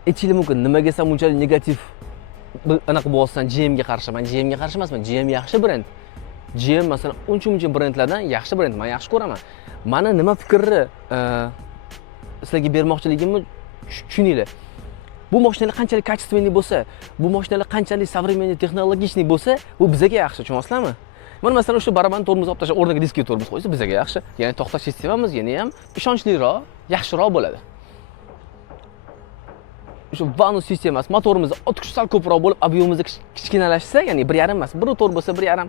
Aytishim mumkin, nimaga sen bunchalik negativ anaqa bo'lsan GMga qarshi? Men GMga qarshi emasman. GM yaxshi brend. GM masalan uncha brendlardan yaxshi brend. Men yaxshi ko'raman. Mana nima fikrni sizlarga bermoqchiligimni tushuninglar. Bu mashinalar qanchalik качественный bo'lsa, bu mashinalar qanchalik современный, texnologичный bo'lsa, bu bizga yaxshi, tushunyapsizlarmi? Mana masalan o'sha baraban tormoz olib tashlab, o'rniga diskiy tormoz qo'ysa bizga yaxshi. Ya'ni to'xtash sistemamiz yana ham ishonchliroq, yaxshiroq bo'ladi. O'sha Vanus sistemasi motorimiz 6 kuch sal ko'proq bo'lib, объемimiz kichkinalashsa, ya'ni 1.5 emas, 1.4 bo'lsa 1.5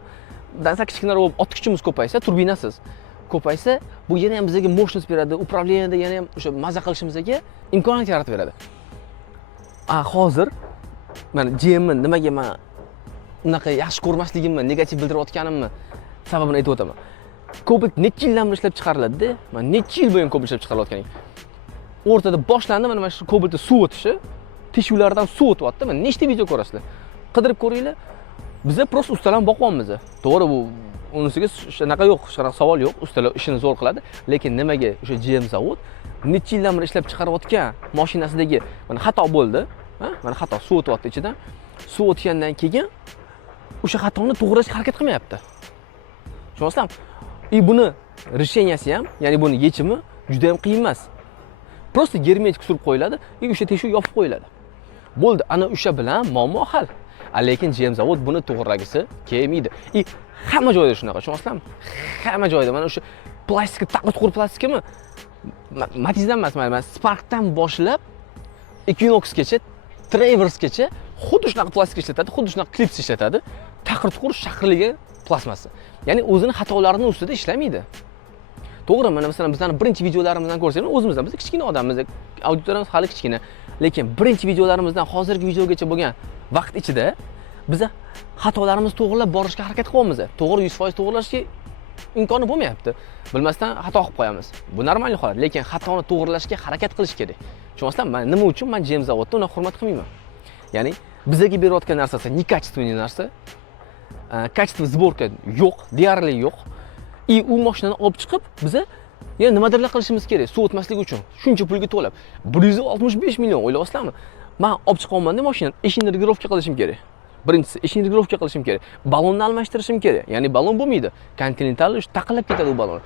dan sal kichkinaroq bo'lib, 6 kuchimiz ko'paysa, turbinasiz ko'paysa, bu yana ham bizga mощность beradi, управленияda yana ham o'sha maza qilishimizga imkoniyat yaratib beradi. Hozir mana GMni nimaga men unaqa yaxshi ko'rmasligimni, negativ bildirayotganimni sababini aytib o'taman. Cobalt necha yildan beri ishlab chiqariladi-da? Men necha yil bo'yin Cobalt ishlab chiqarilayotgan. O'rtada boshlandi mana shu Cobaltda suv o'tishi, teshuvlardan suv o'tyapti. Mana nechta video ko'rasizlar. Qidirib ko'ringlar. Biza prosta ustalarni boqyapmiz. To'g'ri, bu unisiga shunaqa yo'q, hech qanaqa savol yo'q. Ustalar ishini zo'r qiladi, lekin nimaga o'sha GM zavod necha yildan beri ishlab chiqarayotgan mashinasidagi mana xato bo'ldi. Mana xato suv o'tyapti ichidan. Suv o'tgandan keyin o'sha xatoni to'g'rilashga harakat qilmayapti. Tushunyapsizlarmi? Buni решенияsi ham, ya'ni buni yechimi juda ham qiyin emas. Prosta germetik surib qo'yiladi, o'sha teshuv yopib qo'yiladi. Bo'ldi, ana o'sha bilan muammo hal. Lekin GM zavod buni to'g'rilagisi kelmaydi. Hamma joyda shunaqa, tushunyapsizlarmi? Hamma joyda mana o'sha plastik, taqir plastikmi? Matizdan emas, mana Sparkdan boshlab Equinoxgacha, Traversgacha xuddi shunaqa plastik ishlatadi, xuddi shunaqa klips ishlatadi. Taqir shahrliga plasmasi. Ya'ni o'zini xatolarining ustida ishlamaydi. To'g'ri, mana masalan bizning birinchi videolarimizdan ko'rsangiz, o'zimizdan biz kichkina odammiz, auditoriyamiz hali kichkina, lekin birinchi videolarimizdan hozirgi videogacha bo'lgan vaqt ichida biz xatolarimizni to'g'rilab borishga harakat qilyapmiz. To'g'ri 100% to'g'rilashga imkoni bo'lmayapti. Bilmasdan xato qilib qo'yamiz. Bu normal holat, lekin xatoni to'g'rilashga harakat qilish kerak. Tushunasizlarmi? Men nima uchun men GM zavodni uni hurmat qilmayman? Ya'ni bizga berayotgan narsasi nekачественный narsa, качество сборка yo'q, deyarli yo'q. U mashinani olib chiqib, biz yana nimadirlar qilishimiz kerak, suv o'tmasligi uchun. Shuncha pulga to'lab 165 million o'ylayapsizlarmi? Men olib chiqolmanda mashinani eshikni regirovka qilishim kerak. Birinchisi, eshikni regirovka qilishim kerak. Balonni almashtirishim kerak. Ya'ni balon bo'lmaydi. Kontinental taqilib ketadi u balon.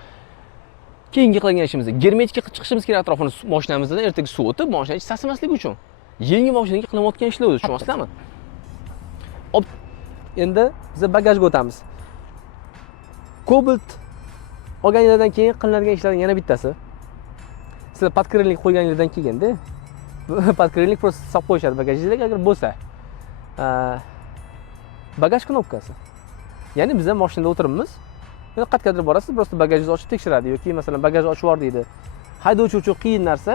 Keyingi qilgan ishimizda germetikka chiqishimiz kerak atrofini mashinamizdan ertaga suv o'tib, mashina ichi sasimasligi uchun. Yangi mashinaga qilayotgan ishlar o'zi, tushunyapsizlarmi? Endi biz bagajga o'tamiz. Cobalt olganinglardan keyin qilinadigan ishlarning yana bittasi. Sizlar podkrilnik qo'yganinglardan keyinda podkrilnik prosta solib qo'yishadi bagajingizga agar bo'lsa. Bagaj knopkasi. Ya'ni biz ham mashinada o'tiribmiz. Endi qayergadir borasiz, prosta bagajingizni ochib tekshiradi yoki masalan bagajni ochib yubor deydi. Haydovchi uchun qiyin narsa,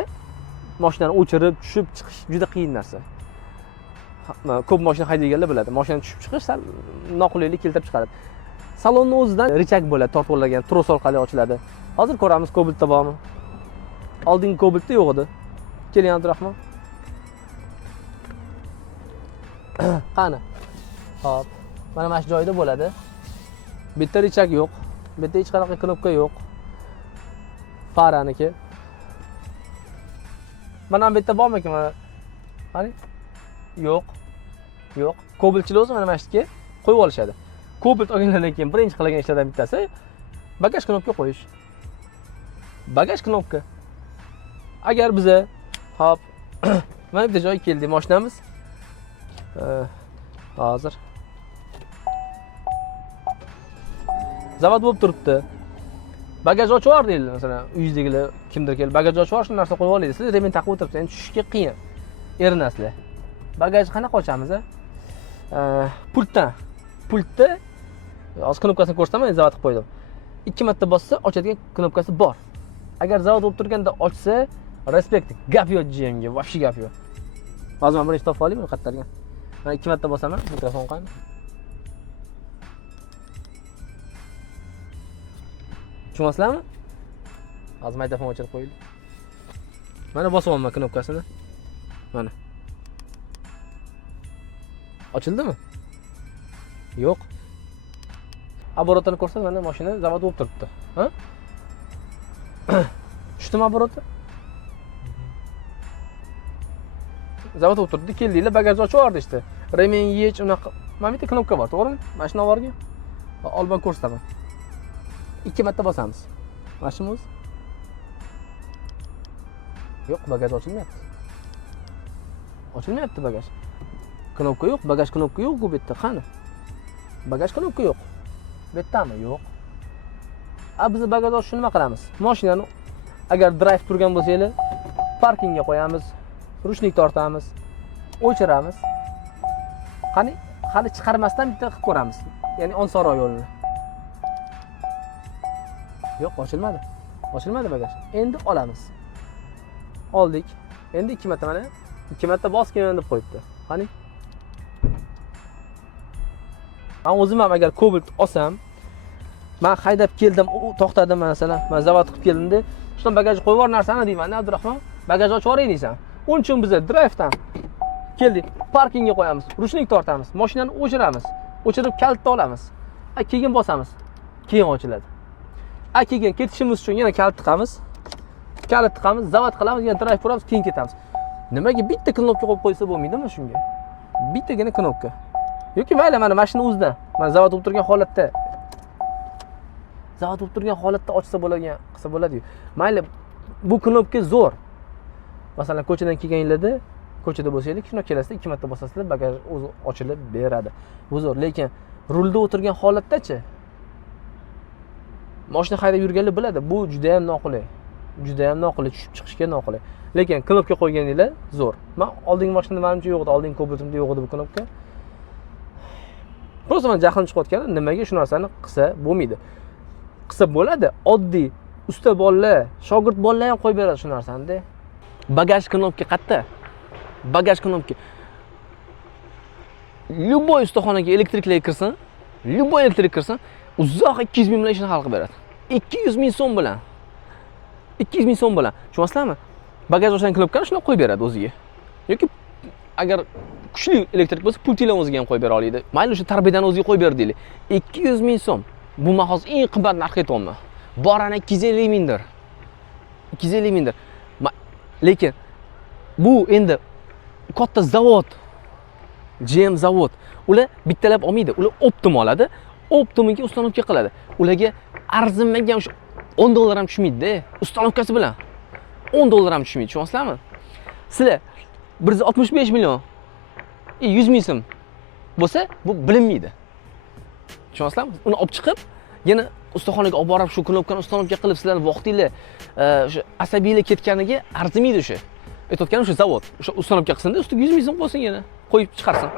mashinani o'chirib, tushib chiqish juda qiyin narsa. Ko'p mashina haydaydiganlar biladi. Mashinadan tushib chiqish sal noqulaylik keltirib chiqaradi. Salonni o'zidan richak bo'ladi, tortib olingan tros orqali ochiladi. Hozir ko'ramiz Cobaltda bormi? Oldingi Cobaltda yo'q edi. Keling Abdurahmon. Qani? Hop. Mana mana shu joyda bo'ladi. Bitta richak yo'q. Bitta hech qanaqa knopka yo'q. Faraniki. Mana bu yerda bormi ekan? Qani? Yo'q. Yo'q. Cobaltchilar o'zi mana mana shuga qo'yib olishadi. Cobalt olgandan keyin birinchi qilgan ishlardan bittasi bagaj knopka qo'yish. Bagaj knopka. Agar biza hop mana bu joyga keldik, mashinamiz hozir zavod bo'lib turibdi. Bagaj ochib yubor deydi, masalan, uyingizdagilar kimdir kelib bagaj ochib yubor, shu narsa qo'yib olaysiz. Sizlar remen taqib o'tiribsiz, endi tushishga qiyin. Erinasizlar. Bagajni qanaqa ochamiz? Pultda hozir knopkasini ko'rsataman, zavod qilib qo'ydim. 2 marta bossa ochadigan knopkasi bor. Agar zavod bo'lib turganda ochsa, respekt, gap yo'q GMga, вообще gap yo'q. Hozir men birinchi topib olaymi qayerlarga? Mana 2 marta bosaman, mikrofon qani? Tushunasizlarmi? Hozir magnitofon o'chirib qo'yildi. Mana bosib olman knopkasini. Mana. Ochildimi? Yo'q. Оборотini ko'rsat, mana mashina zavod bo'lib turibdi. Ha? Tushdimi обороты? Zavod bo'lib turibdi, keldinglar, bagajni ochib yubordi işte. Remen yech, unaqa. Mana bitta knopka bor, to'g'rimi? Mashina olib olban ko'rsataman. 2 marta bosamiz. Mashina o'zi. Yo'q, bagaj ochilmayapti. Ochilmayapti bagaj. Knopka yo'q, bagaj knopka yo'q bu yerda. Qani? Bagaj knopka yo'q. Bu yerdami? Yo'q. Biz bagaj ochishni nima qilamiz? Mashinani agar drive turgan bo'lsanglar, parkingga qo'yamiz, ruchnik tortamiz, o'chiramiz. Qani, hali chiqarmasdan bitta qilib ko'ramiz. Ya'ni Onsoroy yo'lini. Yo'q, ochilmadi. Ochilmadi bagaj. Endi olamiz. Oldik. Endi 2 marta mana 2 marta bosgan deb qo'yibdi. Qani? Men o'zim ham agar Cobalt olsam, men haydab keldim, to'xtadim masalan, men zavod qilib keldim-da, shundan bagajni qo'yib yubor narsani deyman, Abdurahmon, bagajni ochib yuboring deysan. Uning uchun biz drive'dan keldik, parkingga qo'yamiz, ruchnik tortamiz, mashinani o'chiramiz, o'chirib kalitni olamiz. Keyin bosamiz. Keyin ochiladi. Keyin ketishimiz uchun yana kalit tiqamiz. Kalit tiqamiz, zavod qilamiz, yana drive quramiz, keyin ketamiz. Nimaga bitta knopka qo'yib qo'ysa bo'lmaydimi shunga? Bittagina knopka. Yoki mayli mana mashina o'zida, mana zavod bo'lib turgan holatda. Zavod bo'lib turgan holatda ochsa bo'ladigan, qilsa bo'ladi-yu. Mayli, bu knopka zo'r. Masalan, ko'chadan kelganinglarda, ko'chada bo'lsanglar, shuna kelasizlar, 2 marta bosasizlar, bagaj o'zi ochilib beradi. Bu zo'r, lekin rulda o'tirgan holatda-chi? Mashina haydab yurganlar biladi, bu juda ham noqulay. Juda ham noqulay, tushib chiqishga noqulay. Lekin knopka qo'yganinglar zo'r. Men oldingi mashinada menimcha yo'q edi, oldingi Cobaltimda yo'q edi bu knopka. Prosta men jahlim chiqayotgani, nimaga shu narsani qilsa bo'lmaydi. Qilsa bo'ladi, oddiy usta bolalar, shogird bolalar ham qo'yib beradi shu narsani-da. Bagaj knopka qayerda? Bagaj knopka. Любой ustaxonaga elektriklar kirsin, любой elektrik kirsin, uzoq 200 ming bilan ishni hal qilib beradi. 200 ming so'm bilan. 200 ming so'm bilan. Tushunasizlarmi? Bagaj ochgan knopkani shuna qo'yib beradi o'ziga. Yoki agar kuchli elektrik bo'lsa, pultilar o'ziga ham qo'yib bera oladi. Mayli o'sha tarbiyadan o'ziga qo'yib ber deylik. 200 ming so'm. Bu men hozir eng qimmat narx aytyapman. Borani 250 mingdir. 250 mingdir. Lekin bu endi katta zavod, GM zavod. Ular bittalab olmaydi. Ular optim oladi. Optimga ustanovka qiladi. Ularga arzimagan o'sha $10 ham tushmaydi-da. Ustanovkasi bilan $10 ham tushmaydi. Tushunasizlarmi? Sizlar 165 million 100 ming so'm bo'lsa, bu bilinmaydi. Tushunasizlarmi? Uni olib chiqib, yana ustaxonaga olib borib shu knopkani ustanovka qilib sizlarning vaqtinglar, o'sha asabiylar ketganiga arzimaydi o'sha. Aytayotganim o'sha zavod, o'sha ustanovka qilsin-da, ustiga 100 ming so'm qo'ysin yana, qo'yib chiqarsin.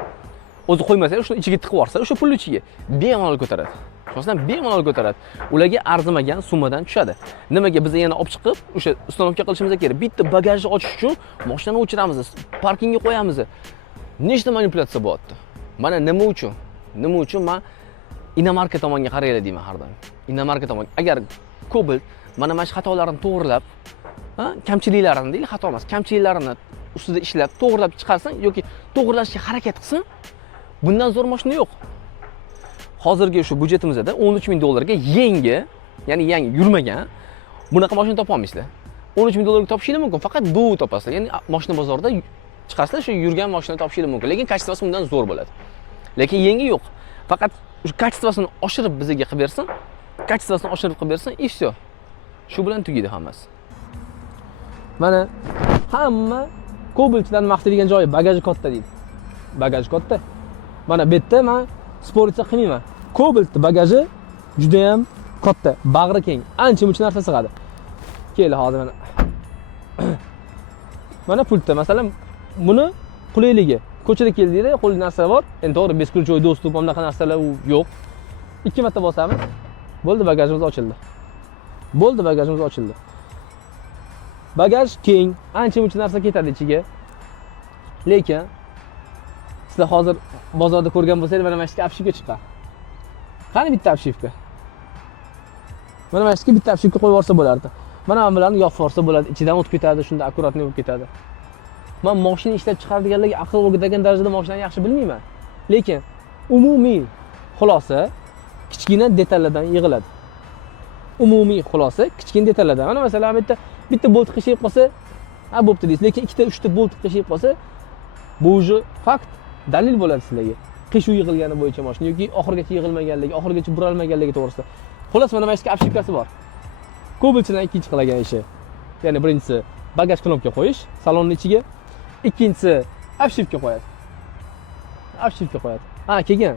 O'zi qo'ymasa, o'shani ichiga tiqib yuborsa, o'sha pulni ichiga bemalol ko'taradi. Tushunasizlarmi? Bemalol ko'taradi. Ularga arzimagan summadan tushadi. Nimaga biz yana olib chiqib, o'sha ustanovka qilishimiz kerak. Bitta bagajni ochish uchun mashinani o'chiramiz, parkingga qo'yamiz. Nechta manipulyatsiya bo'lyapti? Mana nima uchun? Nima uchun men inomarka tomonga qaraylar deyman har doim. Inomarka tomon. Agar Cobalt mana shu xatolarini to'g'rilab, kamchiliklarini deylik, xato emas, kamchiliklarini ustida ishlab, to'g'rilab chiqarsin yoki to'g'rilashga harakat qilsin, bundan zo'r mashina yo'q. Hozirgi shu byudjetimizda $13 ming ga yangi, ya'ni yangi yurmagan bunaqa mashina topa olmaysizlar. $13 ming ga topishingiz mumkin, faqat bu topasizlar. Ya'ni mashina bozorida chiqarsizlar, shu yurgan mashina topishingiz mumkin, lekin kачествоsi bundan zo'r bo'ladi. Lekin yangi yo'q. Faqat shu kачествосini oshirib bizga qilib bersin, kачествосini oshirib qilib bersin, и всё. Shu bilan tugaydi hammasi. Mana hamma Cobaltdan maqtaydigan joyi bagaji katta deydi. Bagaj katta. Mana bu yerda men sportsa qilmayman. Cobalt bagaji juda ham katta, bag'ri keng, ancha-muncha narsa sig'adi. Kel hozir mana. Mana pultda, masalan, buni qulayligi. Ko'chada keldinglar, qo'lda narsa bor. Endi to'g'ri, beskurchoy do'stlik, bunaqa narsalar yo'q. 2 marta bosamiz. Bo'ldi, bagajimiz ochildi. Bo'ldi, bagajimiz ochildi. Bagaj keng, ancha-muncha narsa ketadi ichiga. Lekin sizlar hozir bozorda ko'rgan bo'lsangiz, mana shu obshivka chiqqan. Qani bitta obshivka? Mana mana shuga bitta obshivka qo'yib yuborsa bo'lardi. Mana bularni yopib yuborsa bo'ladi, ichidan o'tib ketadi, shunda akkuratniy bo'lib ketadi. Men mashina ishlab chiqaradiganlarga aql o'rgatadigan darajada mashinani yaxshi bilmayman. Lekin umumiy xulosa kichkina detallardan yig'iladi. Umumiy xulosa kichkina detallardan. Mana masalan bitta bolt qishib qolsa, ha bo'pti deysiz. Lekin ikkita, uchta bolt qishib qolsa, bu уже fakt, dalil bo'ladi sizlarga. Qishuv yig'ilgani bo'yicha mashina yoki oxirigacha yig'ilmaganligi, oxirigacha buralmaganligi to'g'risida. Xolos mana mana shu obshivkasi bor. Ko'pchilikning ikkinchi qilgan ishi. Ya'ni birinchisi bagaj knopka qo'yish salonning ichiga, ikkinchisi obshivka qo'yadi. Obshivka qo'yadi. Ha, keyin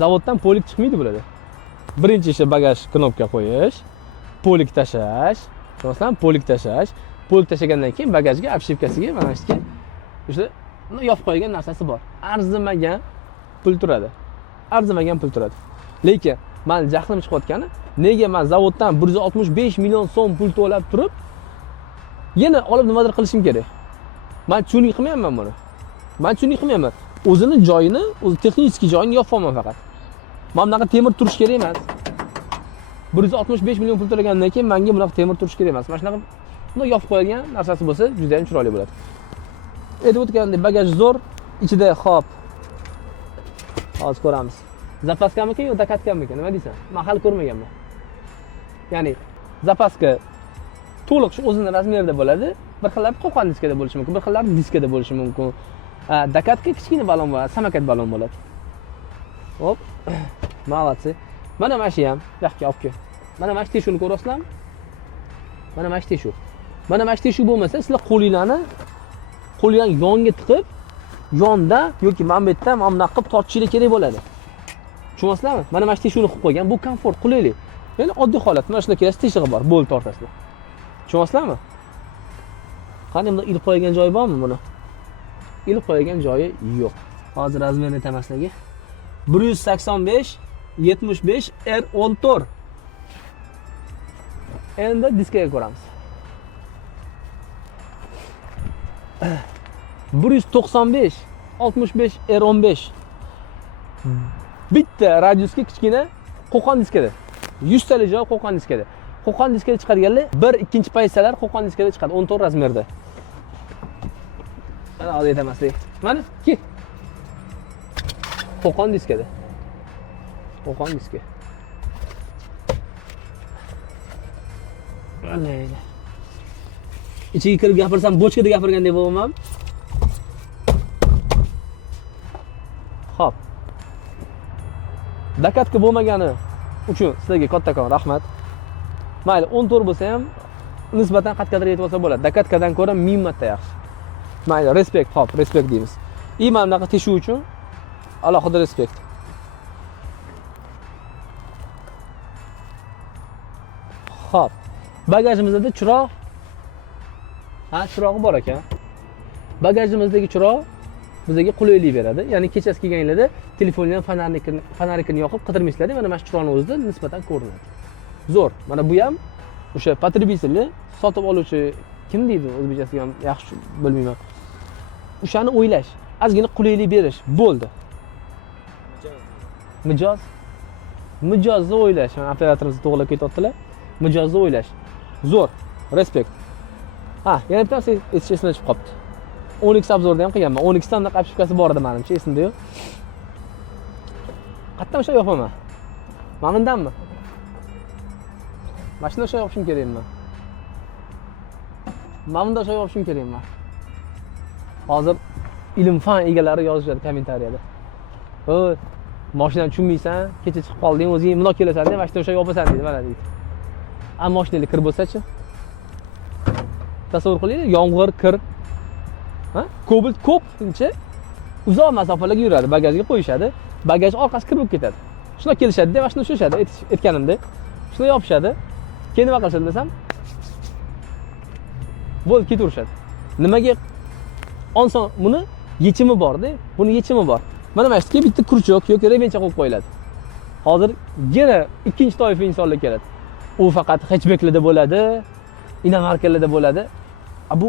zavoddan polik chiqmaydi bularda. Birinchi ishi bagaj knopka qo'yish, polik tashlash, masalan, polik tashlash. Polik tashlagandan keyin bagajga obshivkasiga mana shuga o'sha yopib qo'ygan narsasi bor. Arzimagan pul turadi. Arzimagan pul turadi. Lekin men jahlim chiqayotgani, nega men zavoddan 165 million so'm pul to'lab turib, yana olib nimadir qilishim kerak. Men tushunib qilmayapman buni. Men tushunib qilmayapman. O'zini joyini, o'z texnik joyini yopib faqat. Men bunaqa temir turish kerak emas. 165 million pul to'lagandan keyin menga bunaqa temir turish kerak emas. Mana shunaqa buni yopib qo'ygan narsasi bo'lsa, juda ham chiroyli bo'ladi. Endi o'tgandek bagaj zo'r, ichida hop. Hozir ko'ramiz. Zapaskamikan yo dakatkamikan, nima deysan? Men hali ko'rmaganman. Ya'ni zapaska to'liq shu o'zining razmerida bo'ladi. Bir xillab qo'qon diskada bo'lishi mumkin, bir xillab diskada bo'lishi mumkin. Dakatka kichkina balon bo'ladi, samokat balon bo'ladi. Hop. Молодцы. Mana mana shu ham, yo'qki, olib kel. Mana mana shu teshuvni ko'rasizlarmi? Mana mana shu teshuv. Mana mana shu teshuv bo'lmasa, sizlar qo'linglarni yonga tiqib, yonda yoki mana bu yerda mana bunaqa qilib tortishingiz kerak bo'ladi. Tushunyapsizlarmi? Mana mana shu teshuvni qilib qo'ygan, bu komfort, qulaylik. Ya'ni oddiy holat, mana shular kelasiz, teshig'i bor, bo'l tortasizlar. Tushunyapsizlarmi? Qani bunda ilib qo'ygan joyi bormi buni? Ilib qo'ygan joyi yo'q. Hozir razmerni aytaman sizlarga. 185 75 R14. Endi diskaga ko'ramiz. 195 65 R15. Bitta radiusga kichkina qo'qon diskada. 100 talik joy qo'qon diskada. Qo'qon diskada chiqarganlar bir ikkinchi pozitsiyalar qo'qon diskada chiqadi 14 razmerda. Mana hozir aytaman sizga. Mana ki. Qo'qon diskada. Qo'qon diska. Mana. Ichiga kirib gapirsam bochkada gapirgandek bo'laman. Xo'p. Dakatka bo'lmagani uchun sizlarga kattakon rahmat. Mayli 14 bo'lsa ham nisbatan qatqadir yetib olsa bo'ladi. Dakatkadan ko'ra 1000 marta yaxshi. Mayli, respekt, xo'p, respekt deymiz. Mana bunaqa teshuv uchun alohida respekt. Xo'p. Bagajimizda chiroq. Ha, chirog'i bor ekan. Bagajimizdagi chiroq bizga qulaylik beradi. Ya'ni kechasi kelganinglarda telefondan fonarikini yoqib qidirmaysizlar, mana mana shu chiroqning o'zida nisbatan ko'rinadi. Zo'r. Mana bu ham o'sha потребитель, sotib oluvchi kim deydi o'zbekchasiga ham yaxshi bilmayman. O'shani o'ylash, ozgina qulaylik berish bo'ldi. Mijozni o'ylash. Operatorimiz to'g'rilab ketyaptilar. Mijozni o'ylash. Zo'r. Respekt. Ha, yana bitta narsa esimdan chiqib qolibdi. 10x obzorda ham qilganman. 10x dan bunaqa obshivkasi bor edi menimcha, esimda-yu. Qayerdan o'sha yopaman? Mana bundanmi? Mashina o'sha yopishim kerakmi? Mana bunda o'sha yopishim kerakmi? Hozir ilm-fan egalari yozishadi kommentariyada. "Oy, mashinani tushunmaysan, kecha chiqib qolding, o'zing bundoq kelasan-da, mashina o'sha yopasan" deydi, mana deydi. Ammo mashinanglar kir bo'lsa-chi? Tasavvur qiling, yomg'ir, kir. Ha? Kobalt ko'pincha uzoq masofalarga yuradi, bagajga qo'yishadi. Bagaj orqasi kir bo'lib ketadi. Shuna kelishadi-da, mashina sho'shadi, aytganimda. Shuna yopishadi. Keyin nima qilishadi desam? Bo'lib ketaverishadi. Nimaga oson buni yechimi bor-da, buni yechimi bor. Mana mana shuga bitta kurchok yoki rebencha qo'yib qo'yiladi. Hozir yana ikkinchi toifa insonlar keladi. U faqat hatchbacklarda bo'ladi, inomarkalarda bo'ladi. Bu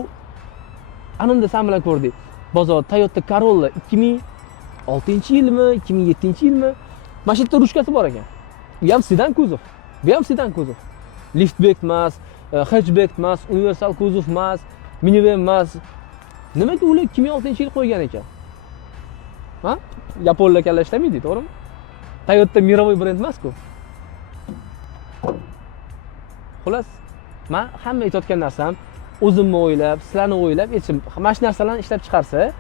ananda sen bilan ko'rdik. Bozor Toyota Corolla 2006-yilmi, 2007-yilmi? Mana shu yerda ruchkasi bor ekan. Bu ham sedan kuzov. Bu ham sedan kuzov. liftback emas, hatchback emas, universal kuzov emas, minivan emas. Nimaga ular 2006-yil qo'ygan ekan? Ha? Yaponlar kalla ishlamaydi, to'g'rimi? Toyota mirovoy brend emas-ku. Xullas, men hamma aytayotgan narsam o'zimni o'ylab, sizlarni o'ylab, aytishim, mana shu narsalarni ishlab chiqarsa,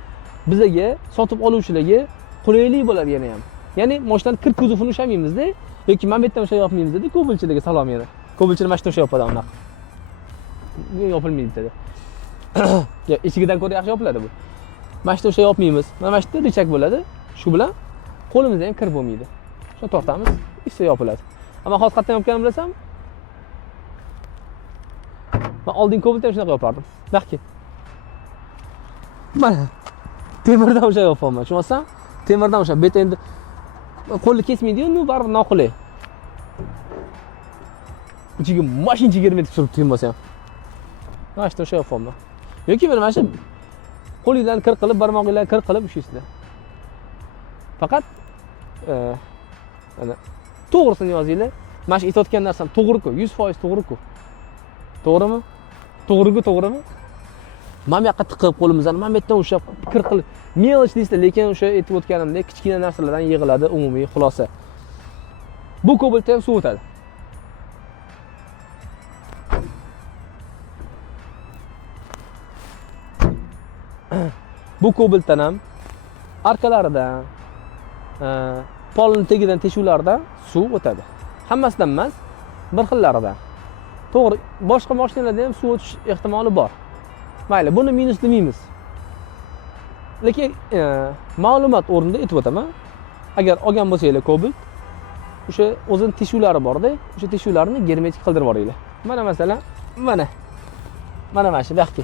bizaga sotib oluvchilarga qulaylik bo'ladi yana ham. Ya'ni mashinani kir kuzovini ushlamaymiz-da, yoki mana bu yerdan o'sha yopmaymiz-da, ko'pchiliklarga salom yana. Ko'pchilik mashina o'sha yopadi unaqa. Bu yopilmaydi dedi. Ya ichigidan ko'ra yaxshi yopiladi bu. Mashina o'sha yopmaymiz. Mana shu yerda richak bo'ladi. Shu bilan qo'limizda ham kir bo'lmaydi. Shuni tortamiz, ichsa yopiladi. Ammo hozir qayerdan yopganimni bilasam, men oldin Cobalt'da ham shunaqa yopardim. Baxki. Mana temirdan o'sha yopolman. Tushunyapsan? Temirdan o'sha bet endi qo'lni kesmaydi-yu, baribir noqulay. Ichiga mashina 20 metr surib turgan bo'lsa ham. Mana shu o'sha yopolman. Yoki mana shu qo'lingizdan kir qilib, barmog'ingizdan kir qilib ushlaysizlar. Faqat ana to'g'risini yozinglar. Mana shu aytayotgan narsam to'g'ri-ku, 100% to'g'ri-ku. To'g'rimi? To'g'rimi? Mana bu yoqqa tiqib qo'limizdan, mana bu yerdan ushlab kir qilib, mелочь deysizlar, lekin o'sha aytib o'tganimdek kichkina narsalardan yig'iladi umumiy xulosa. Bu Cobalt'da ham suv o'tadi. Bu Cobalt'dan ham arkalaridan, polni tagidan teshuvlardan suv o'tadi. Hammasidan emas, bir xillaridan. To'g'ri, boshqa mashinalarda ham suv o'tish ehtimoli bor. Mayli, buni minus demaymiz. Lekin ma'lumot o'rnida aytib o'taman. Agar olgan bo'lsanglar Cobalt, o'sha o'zining teshuvlari bor-da, o'sha teshuvlarni germetik qildirib yuboringlar. Mana masalan, mana shu baxtki.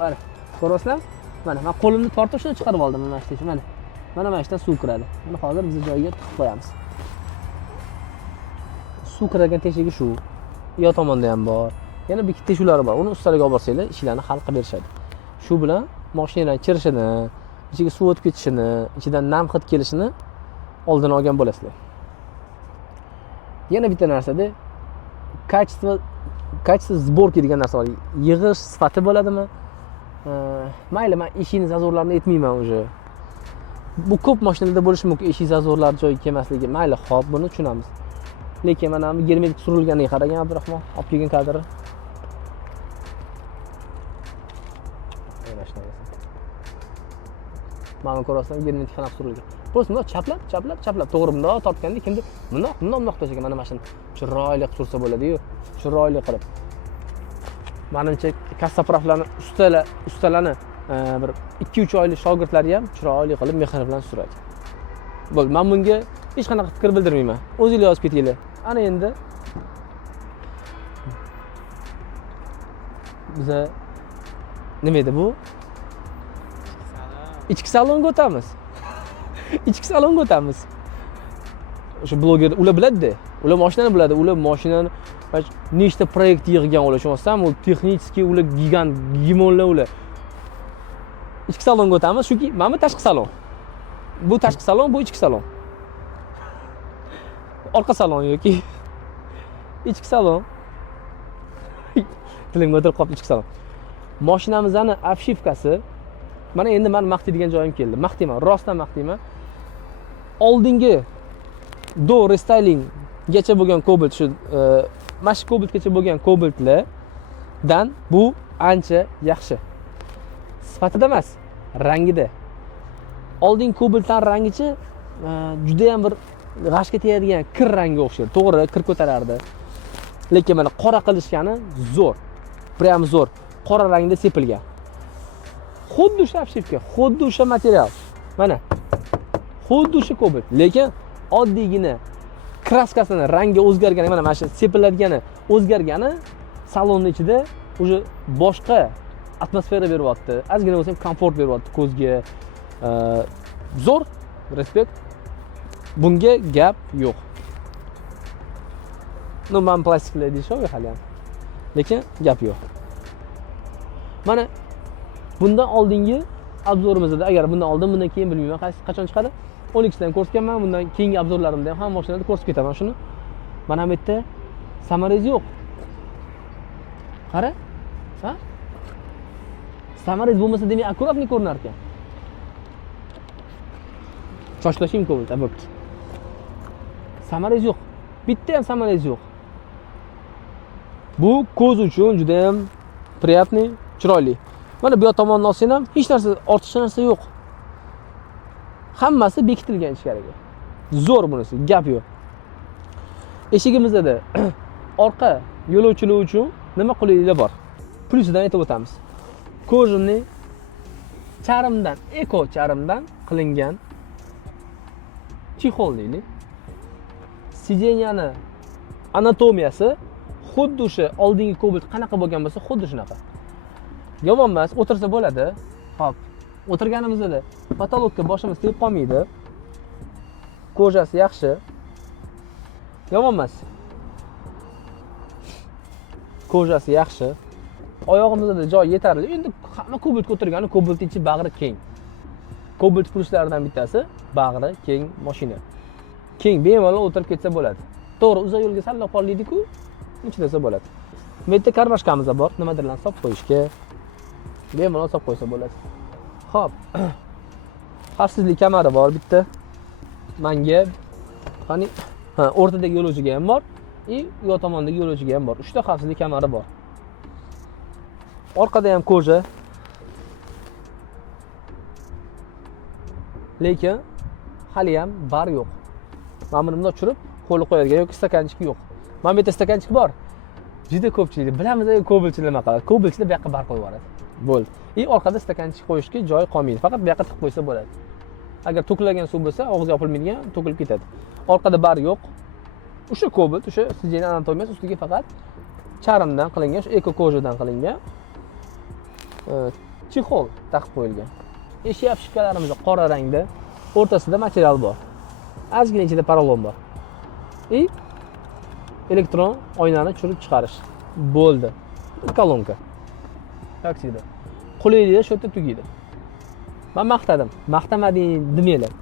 Mana ko'rasizlar? Mana men qo'limni tortib shuni chiqarib oldim mana shu tesh. Mana shundan suv kiradi. Buni hozir biz joyiga tiqib qo'yamiz. Suv kiradigan teshigi shu. Yo tomonda ham bor. Yana bir ikkita teshuvlari bor. Uni ustalarga olib borsanglar, ishlarni hal qilib berishadi. Shu bilan mashinaning chirishini, ichiga suv o'tib ketishini, ichidan nam hid kelishini oldini olgan bo'lasizlar. Yana bitta narsada kачество сборки degan narsa bor. Yig'ish sifati bo'ladimi? Mayli, men eshikning zazorlarini aytmayman o'sha. Bu ko'p mashinalarda bo'lishi mumkin, eshik zazorlari joyiga kelmasligi. Mayli, xo'p, buni tushunamiz. Lekin mana bu germetik surilganiga qaragan Abdurahmon, olib kelgan kadr. Mana ko'rasizlar, germetik qanaq surilgan. Просто bundoq chaplab, to'g'ri bundoq tortganda kimdir bundoq tashagan mana mashina. Chiroyli qilib sursa bo'ladi-yu, chiroyli qilib. Menimcha kassapravlarni ustalarni bir 2-3 oylik shogirdlari ham chiroyli qilib mehr bilan suradi. Bo'ldi, men bunga hech qanaqa fikr bildirmayman. O'zingizlar yozib ketinglar. Ana endi biza nima edi bu? Ichki salonga o'tamiz. Ichki salonga o'tamiz. O'sha bloger ular biladi-da. Ular mashinani biladi. Ular mashinani nechta proyekt yig'gan ular, tushunasizmi? U texnik, ular gigant, gimonlar ular. Ichki salonga o'tamiz, chunki mana bu tashqi salon. Bu tashqi salon, bu ichki salon. Orqa salon yoki ichki salon. Tilimga o'tirib qolib ichki salon. Mashinamizning obshivkasi mana endi men maqtaydigan joyim keldi. Maqtayman, rostdan maqtayman. Oldingi do restyling gacha bo'lgan Cobalt shu mana shu Cobaltgacha bo'lgan Cobaltlardan bu ancha yaxshi. Sifatida emas, rangida. Oldin Cobaltdan rangichi juda ham bir g'ashga tegadigan kir rangiga o'xshaydi. To'g'ri, kir ko'tarardi. Lekin mana qora qilishgani zo'r. Prям zo'r. Qora rangda sepilgan. Xuddi o'sha obshivka, xuddi o'sha material. Mana. Xuddi o'sha Cobalt. Lekin oddiygina kraskasini rangi o'zgargani, mana shu sepiladigani o'zgargani salonning ichida o'sha boshqa atmosfera beryapti. Ozgina bo'lsa ham komfort beryapti ko'zga. Zo'r, respekt. Bunga gap yo'q. No, men plastiklar deyishaver hali ham. Lekin gap yo'q. Mana bundan oldingi obzorimizda, agar bundan oldin, bundan keyin bilmayman qachon chiqadi. 12 dan ko'rsatganman. Bundan keyingi obzorlarimda ham hamma mashinalarda ko'rsatib ketaman shuni. Mana bu yerda samarez yo'q. Qara. Ha? Samarez bo'lmasa demak akkuratni ko'rinar ekan. Choshlashim ko'p, bo'pti. Samarez yo'q. Bitta ham samarez yo'q. Bu ko'z uchun juda ham приятный, chiroyli. Mana bu yoq tomonni olsang ham hech narsa, ortiqcha narsa yo'q. Hammasi bekitilgan ichkariga. Zo'r bunisi, gap yo'q. Eshigimizda da orqa yo'lovchilar uchun nima qulayliklar bor? Plusidan aytib o'tamiz. Kojani charmdan, eko charmdan qilingan chexol deylik. Sideniyani anatomiyasi xuddi o'sha oldingi Cobalt qanaqa bo'lgan bo'lsa, xuddi shunaqa. Yomon emas, o'tirsa bo'ladi. Xo'p, o'tirganimizda patologga boshimiz tegib qolmaydi. Kojasi yaxshi. Yomon emas. Kojasi yaxshi. Oyog'imizda joy yetarli. Endi hamma Cobalt o'tirgani, Cobalt ichi bag'ri keng. Cobalt pluslaridan bittasi bag'ri keng mashina. Keng bemalol o'tirib ketsa bo'ladi. To'g'ri, uzoq yo'lga sallab qoldik-ku, ichida bo'ladi. Bu yerda karmashkamiz bor, nimadirlarni solib qo'yishga. Bemalol solib qo'ysa bo'ladi. Xo'p. Xavfsizlik kamari bor bitta. Menga qani, o'rtadagi yo'lovchiga ham bor, u tomondagi yo'lovchiga ham bor. 3 ta xavfsizlik kamari bor. Orqada ham koja. Lekin hali ham bar yo'q. Mana buni bunday tushirib, qo'lni qo'yadigan yoki stakanchik yo'q. Mana bu yerda stakanchik bor. Juda ko'pchilik bilamiz, Cobaltchilar nima qiladi? Cobaltchilar bu yoqqa bar qo'yib yuboradi. Bo'ldi. Orqada stakanchik qo'yishga joy qolmaydi. Faqat bu yoqqa tiqib qo'ysa bo'ladi. Agar to'kilgan suv bo'lsa, og'izga yopilmaydigan, to'kilib ketadi. Orqada bar yo'q. O'sha Cobalt, o'sha sideniya anatomiyasi ustiga faqat charmdan qilingan, o'sha eko kojadan qilingan chexol taqib qo'yilgan. Eshik yapishkalarimiz qora rangda, o'rtasida material bor. Ozgina ichida porolon bor. Elektron oynani tushirib chiqarish. Bo'ldi. Kolonka. Taksida. Qulaylikda shu yerda tugaydi. Men maqtadim. Maqtamading demanglar.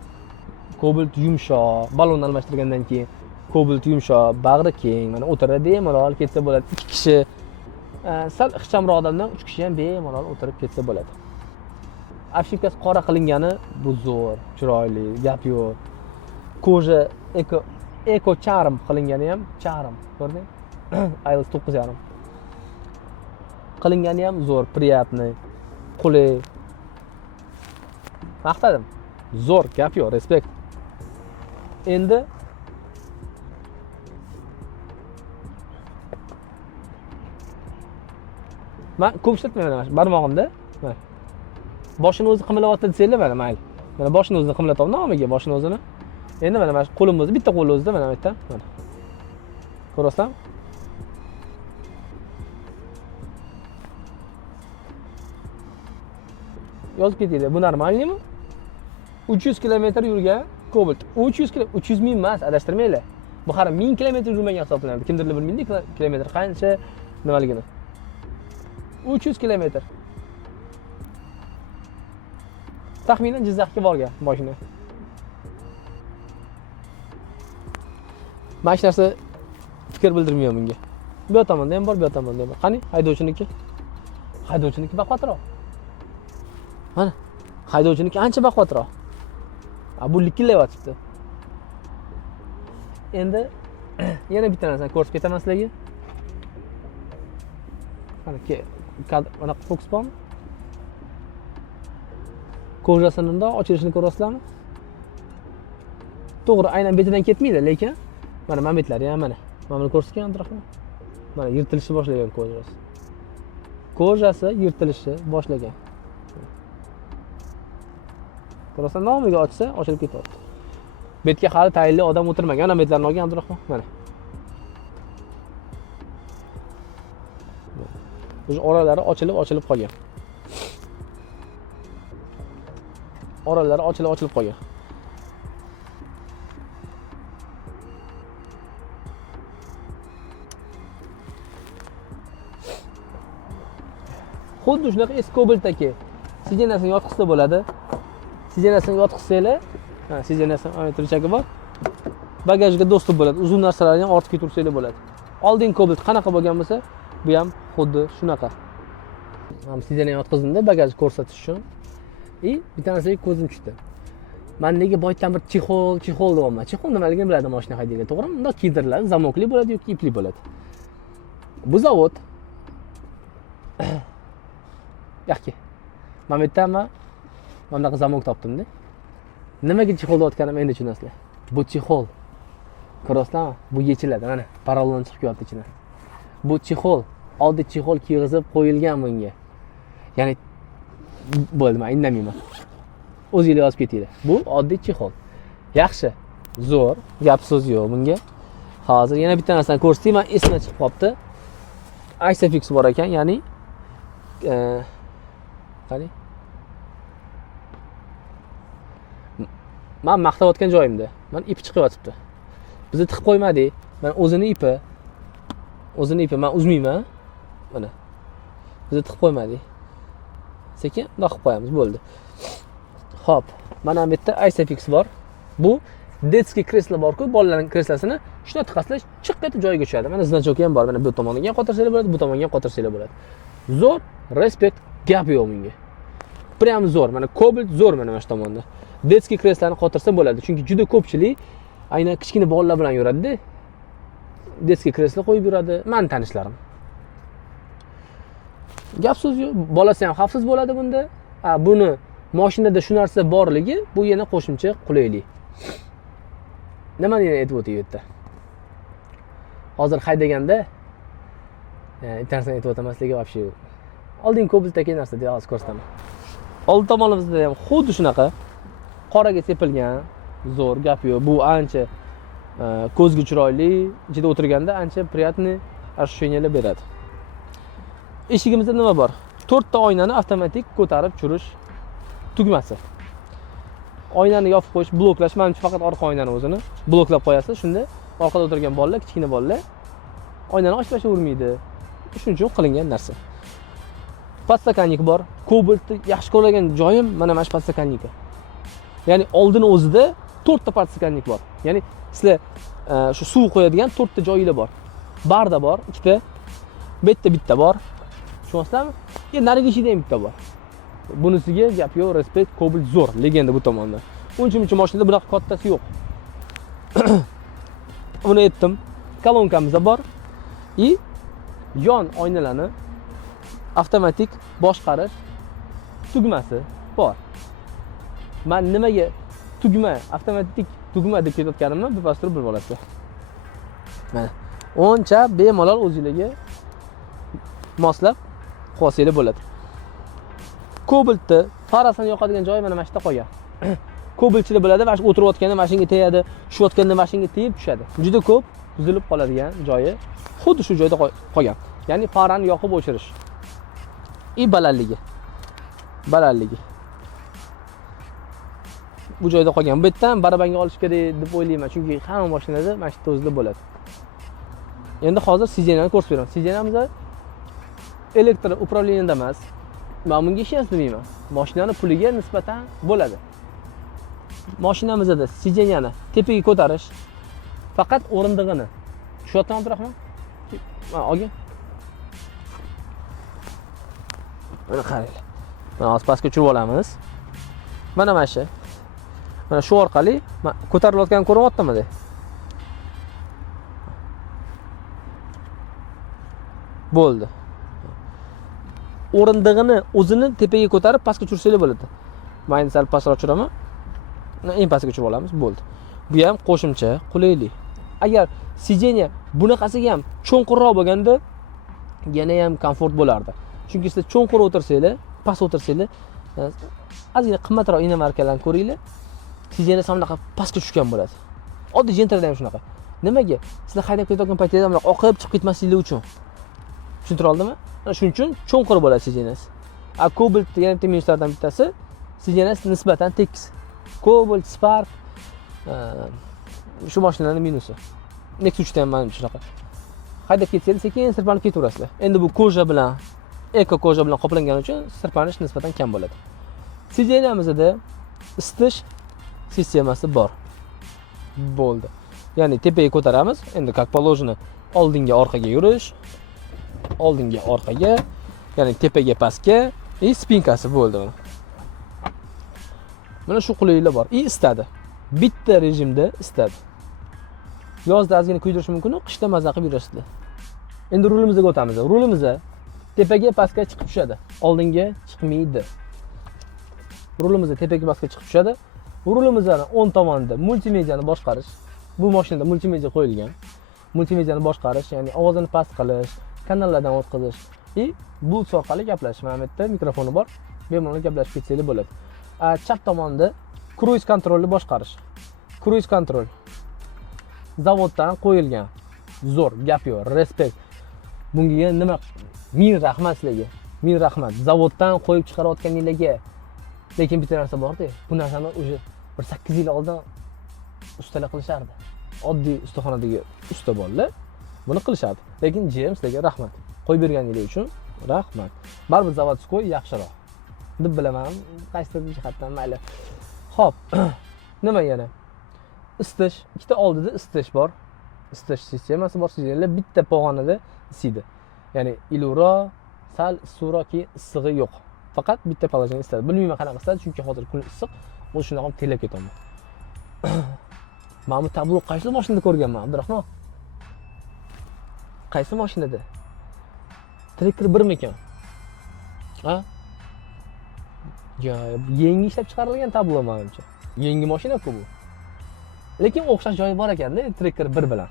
Cobalt yumshoq, balon almashtirgandan keyin Cobalt yumshoq, bag'ri keng, mana o'tiradi bemalol ketsa bo'ladi. 2 kishi, sal ixchamroq odamdan 3 kishi ham bemalol o'tirib ketsa bo'ladi. Afshipkasi qora qilingani bu zo'r, chiroyli, gap yo'q. Koja eko charm qilingani ham charm, ko'rding? IELTS 9.5. Qilingani ham zo'r, приятный, qulay. Maqtadim. Zo'r, gap yo'q, respekt. Endi men ko'p ishlatmayman mana barmog'imda. Mana. Boshini o'zi qimlayapti desanglar, mana mayli. Mana boshini o'zini qimlatyapman, nomiga boshini o'zini. Endi mana qo'lim o'zi, bitta qo'l o'zida mana bu yerda. Mana. Ko'rasan? Yozib ketdi. Bu normalmi? 300 kilometr yurgan Cobalt. 300 ming emas, adashtirmanglar. Bu hali 1000 kilometr yurmagan hisoblanadi. Kimdirlar bilmaydi kilometr qancha nimaligini. 300 kilometr. Taxminan Jizzaxga borgan mashina. Men hech narsa fikr bildirmayman bunga. Bu tomonda ham bor, bu tomonda ham bor. Qani, haydovchiniki? Haydovchiniki baqatroq. Mana, haydovchiniki ancha baqatroq. Bu likillayapti. Endi yana bitta narsani ko'rsatib ketaman sizlarga. Mana fokus bormi? Kojasini bundoq ochilishini ko'rasizlarmi? To'g'ri, aynan betidan ketmaydi, lekin mana betlari ham mana. Mana buni ko'rsatgan Abdurahmon. Mana yirtilishni boshlagan kojasi. Kojasi yirtilishni boshlagan. Ko'rasan, nomiga ochsa, ochilib ketyapti. Betga hali tayinli odam o'tirmagan. Ana betlarni olgan Abdurahmon. Mana. O'sha oralari ochilib qolgan. Oralari ochilib qolgan. Xuddi shunaqa eski Cobaltdagi sidenasini yotqizsa bo'ladi. Sidenasini yotqizsanglar, sidenasini turchagi bor. bagajga do'stlik bo'ladi. Uzun narsalarni ham ortga tursanglar bo'ladi. Oldingi Cobalt qanaqa bo'lgan bo'lsa, bu ham xuddi shunaqa. Ham sizlarga yotqizdim-da bagajni ko'rsatish uchun. Bitta narsaga ko'zim tushdi. Men nega boydan bir chexol deyapman. Chexol nimaligini biladi mashina haydaydigan, to'g'rimi? Bunda kiydiriladi, zamokli bo'ladi yoki ipli bo'ladi. Bu zavod yaxki. Men bu yerda mana zamok topdim-da. Nimaga chexol deyotganimni endi tushunasizlar. Bu chexol. Ko'rasizlarmi? Bu yechiladi, mana parallon chiqib kelyapti ichidan. Bu chexol, oldi chexol kiyg'izib qo'yilgan bunga. Ya'ni bo'ldi, men indamayman. O'zingizlar yozib ketinglar. Bu oddiy chexol. Yaxshi, zo'r, gap so'z yo'q bunga. Hozir yana bitta narsani ko'rsatayman, men esimdan chiqib qolibdi. Isofix bor ekan, ya'ni qani? Men maqtayotgan joyimda. Men ip chiqib yotibdi. Bizni tiqib qo'ymadik. Men o'zini ipi. Men uzmayman. Mana. Bizni tiqib qo'ymadik. Sekin bundoq qilib qo'yamiz, bo'ldi. Xo'p, mana bu yerda Isofix bor. Bu detskiy kreslo bor-ku, bolalarning kreslosini shuna tiqasizlar, chiq etib joyiga tushadi. Mana znachoki ham bor. Mana bu tomonga ham qotirsanglar bo'ladi, bu tomonga ham qotirsanglar bo'ladi. Zo'r, respekt, gap yo'q bunga. Prям zo'r. Mana Cobalt zo'r mana shu tomonda. Detskiy kreslani qotirsa bo'ladi, chunki juda ko'pchilik aynan kichkina bolalar bilan yuradi-da. Detskiy kreslo qo'yib yuradi, men tanishlarim. Gap so'z yo'q, bolasi ham xavfsiz bo'ladi bunda. Buni mashinada shu narsa borligi bu yana qo'shimcha qulaylik. Nimani yana aytib o'tay bu yerda? Hozir haydaganda internet aytib o'tamasligi вообще yo'q. Oldin Cobaltdagi narsa deb hozir ko'rsataman. Old tomonimizda ham xuddi shunaqa qoraga sepilgan, zo'r, gap yo'q. Bu ancha ko'zga chiroyli, ichida o'tirganda ancha приятный ощущениyalar beradi. Eshigimizda nima bor? 4 ta oynani avtomatik ko'tarib tushirish tugmasi. Oynani yopib qo'yish, bloklash, menimcha faqat orqa oynani o'zini bloklab qo'yasiz. Shunda orqada o'tirgan bolalar, kichkina bolalar oynani ochlashavermaydi. Shuning uchun qilingan narsa. Podstakannik bor. Cobaltni yaxshi ko'rgan joyim mana shu podstakannika. Ya'ni oldini o'zida 4 ta podstakannik bor. Ya'ni sizlar shu suv qo'yadigan 4 ta joyinglar bor. Barda bor, ikkita, bitta bor. Tushunyapsizlarmi? Narigi ishida ham bitta bor. Bunisiga gap yo'q, respekt, Cobalt zo'r, legenda bu tomonda. Uncha mashinada bunaqa kattasi yo'q. Buni aytdim. Kolonkamiz bor. Yon oynalarni avtomatik boshqarish tugmasi bor. Men nimaga avtomatik tugma deb ketayotganimni bepastir bilib olasizlar. Mana. O'ncha bemalol o'zingizlarga moslab qo'ysanglar bo'ladi. Cobaltni farasini yoqadigan joyi mana shu yerda qolgan. Cobaltchilar biladi, mana shu o'tirayotganda mashinaga tegadi, tushayotganda mashinaga tegib tushadi. Juda ko'p buzilib qoladigan joyi xuddi shu joyda qolgan. Ya'ni farani yoqib o'chirish. Balandligi. Bu joyda qolgan. Bu yerdan barabanga olish kerak deb o'ylayman, chunki hamma mashinada mana shu o'zida bo'ladi. Endi hozir sizenani ko'rsatib beraman. Sizenamiz elektr upravleniyada emas. Men bunga ishonch demayman. Mashinani puliga nisbatan bo'ladi. Mashinamizda sizeniyani tepaga ko'tarish faqat o'rindig'ini. Tushyaptimi Abdurahmon? Olgin. Mana qaranglar. Mana hozir pastga tushirib olamiz. Mana shu. Mana shu orqali ko'tarilayotganini ko'ryaptimi-da? Bo'ldi. O'rindig'ini o'zini tepaga ko'tarib pastga tushirsangiz bo'ladi. Men sal pastroq tushiraman. Eng pastga tushirib olamiz, bo'ldi. Bu ham qo'shimcha qulaylik. Agar sijeniya bunaqasiga ham cho'nqirroq bo'lganda yana ham komfort bo'lardi. Chunki siz cho'nqir o'tirsanglar, past o'tirsanglar, ozgina qimmatroq inomarkalarni ko'ringlar. Sijeniya sanaqa pastga tushgan bo'ladi. Oddiy jentrada ham shunaqa. Nimaga? Sizlar haydab ketayotgan paytingizda mana oqib chiqib ketmasliginglar uchun. Tushuntira oldimmi? Shuning uchun cho'nqir bo'ladi sijenasi. Cobalt yana bitta minuslardan bittasi, sijenasi nisbatan tekis. Cobalt, Spark shu mashinalarning minusi. Nexus 3 da ham mana shunaqa. Haydab ketsangiz sekin sirpanib ketaverasizlar. Endi bu koja bilan, eko koja bilan qoplangani uchun sirpanish nisbatan kam bo'ladi. Sijenamizda isitish sistemasi bor. Bo'ldi. Ya'ni tepaga ko'taramiz. Endi как положено oldinga orqaga yurish, oldinga orqaga, ya'ni tepaga pastga, spinkasi bo'ldi mana. Mana shu qulayliklar bor. Istadi. Bitta rejimda istadi. Yozda ozgina kuydirish mumkin, qishda maza qilib yurasizlar. Endi rulimizga o'tamiz. Rulimiz tepaga pastga chiqib tushadi. Oldinga chiqmaydi. Rulimiz tepaga pastga chiqib tushadi. Rulimizning o'ng tomonida multimediani boshqarish. Bu mashinada multimedia qo'yilgan. Multimediani boshqarish, ya'ni ovozini past qilish, kanallardan o'tkazish. Bluetooth orqali gaplashish. Mana bu yerda mikrofoni bor. Bemalol gaplashib ketsangiz bo'ladi. Chap tomonda cruise controlni boshqarish. Cruise control zavoddan qo'yilgan. Zo'r, gap yo'q, respekt. Bunga nima? Ming rahmat sizlarga. Ming rahmat. Zavoddan qo'yib chiqarayotganinglarga. Lekin bitta narsa bor-da. Bu narsani o'sha 8 yil oldin ustalar qilishardi. Oddiy ustaxonadagi usta bolalar buni qilishadi. Lekin GM sizlarga rahmat. Qo'yib berganingiz uchun rahmat. Baribir zavodskoy yaxshiroq deb bilaman. Qaysi jihatdan mayli. Xo'p. Nima yana? Isitish, ikkita oldida isitish bor. Isitish sistemasi bor. Sizlar bitta pog'onada isidi. Ya'ni iluro, sal isuvroq, issig'i yo'q. Faqat bitta palajani isitadi. Bilmayman qanaqa isitadi, chunki hozir kun issiq. O'sha shunaqa ham telab ketaman. Mana bu tablo qaysi mashinada ko'rganman, Abdurahmon? Qaysi mashinada? Tracker 1 mikan? Ha? Ya, yangi ishlab chiqarilgan tablo menimcha. Yangi mashina-ku bu. Lekin o'xshash joyi bor ekanda, Tracker 1 bilan.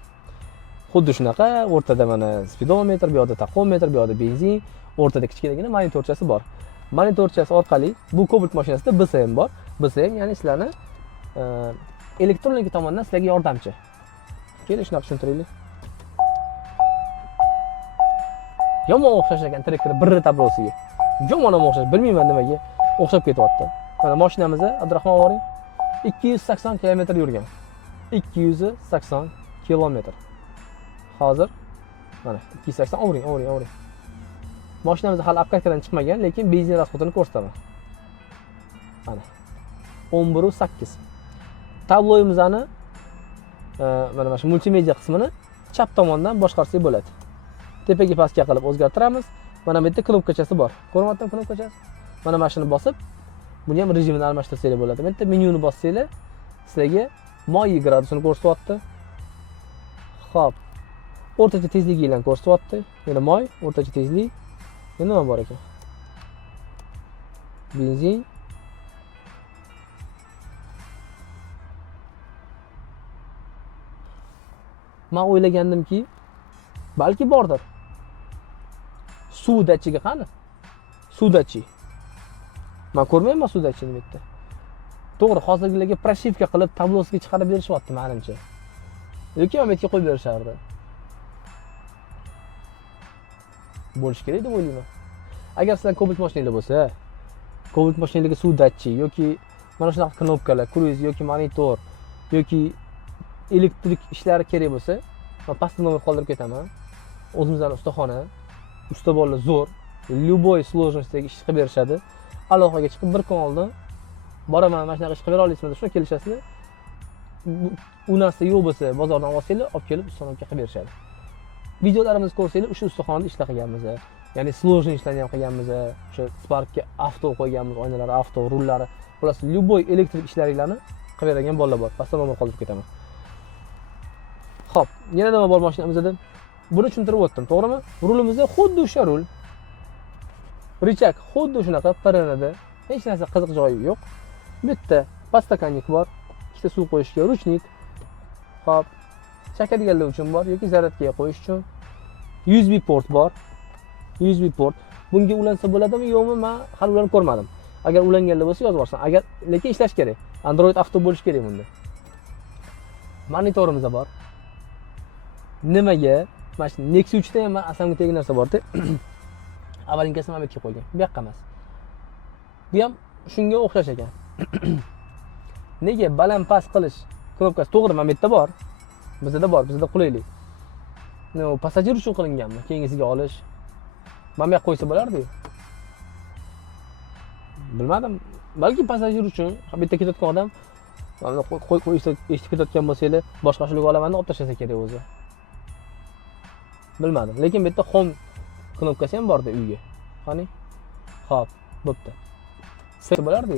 Xuddi shunaqa, o'rtada mana speedometr, bu yoqda taxometr, bu yoqda benzin, o'rtada kichkinagina monitorchasi bor. Monitorchasi orqali bu Cobalt mashinasida BSM bor. BSM ya'ni sizlarni elektronika tomonidan sizlarga yordamchi. Keling, shuni tushuntiraylik. Yomon o'xshash ekan Tracker 1 tablosiga. Yomon o'xshash, bilmayman nimaga o'xshab ketyapti. Mana mashinamiz Abdurahmon ovoring 280 km yurgan. 280 km. Hozir mana 280 ovring. Mashinamiz hali apkatkadan chiqmagan, lekin benzin rasxodini ko'rsataman. Mana 11.8. Tabloyimizni mana shu multimedia qismini chap tomondan boshqarsak bo'ladi. Tepaga pastga qilib o'zgartiramiz. Mana bu yerda knopkachasi bor. Ko'ryapsizmi knopkachasi? Mana mashina bosib, buni ham rejimini almashtirsangiz bo'ladi. Bu yerda menyuni bossanglar, sizlarga moy gradusini ko'rsatyapti. Xo'p. O'rtacha tezligini ko'rsatyapti. Yana moy, o'rtacha tezlik. Yana nima bor ekan? Benzin. Men o'ylagandimki, balki bordir. Suv datchiga qani? Suv datchi. Men ko'rmayman suv datchini bu yerda. To'g'ri, hozirgilarga proshivka qilib tablosiga chiqarib berishyapti menimcha. Yoki ometga qo'yib berishardi. Bo'lish kerak deb o'ylayman. Agar sizlar Cobalt mashinanglar bo'lsa, Cobalt mashinalariga suv datchi yoki mana shunaqa knopkalar, cruise yoki monitor yoki elektrik ishlari kerak bo'lsa, men pastda nomer qoldirib ketaman. O'zimizning ustaxona, usta bolalar zo'r, любой сложностьdagi ish qilib berishadi. Aloqaga chiqib bir kun oldin boraman, mana shunaqa ish qilib bera olasizmi deb shuna kelishasizlar. U narsa yo'q bo'lsa, bozordan olsanglar, olib kelib ustaxonaga qilib berishadi. Videolarimizni ko'rsanglar, o'sha ustaxonada ishlar qilganmiz. Ya'ni сложный ishlarni ham qilganmiz. O'sha Sparkga avto qo'yganmiz, oynalari avto, rullari, xullas любой elektrik ishlaringlarni qilib beradigan bolalar bor. Pastda nomer qoldirib ketaman. Xo'p, yana nima bor mashinamizda? Buni tushuntirib o'tdim, to'g'rimi? Rulimizda xuddi o'sha rul. Richak xuddi shunaqa paranada, hech narsa qiziq joyi yo'q. Bitta pastakannik bor, ikkita suv qo'yishga ruchnik. Xo'p, chaqadiganlar uchun bor yoki zaryadkaga qo'yish uchun. USB port bor. USB port. Bunga ulansa bo'ladimi, yo'qmi? Men hali ulanib ko'rmadim. Agar ulanganlar bo'lsa yozib yuborsin. Agar lekin ishlash kerak. Android Auto bo'lish kerak bunda. Monitorimiz bor. Nimaga? Mana shu Nexus 3 da ham asamga teggan narsa bor-da. Avvalinkasini ham ketib qo'ygan. Bu yoqqa emas. Bu ham shunga o'xshash ekan. Nega baland past qilish knopkasi to'g'ri mana bu yerda bor. Bizda bor, bizda qulaylik. No, passajir uchun qilinganmi? Keyingisiga olish. Mana bu yoqqa qo'ysa bo'lardi-ku. Bilmadim. Balki passajir uchun bu yerda ketayotgan odam Mana qo'y eshitib ketayotgan bo'lsanglar, boshqa ashulaga olaman deb olib tashlasa kerak o'zi. Bilmadim, lekin bu yerda home knopkasi ham bor-da uyga. Qani? Xo'p, bo'pti. Sir bo'lardi.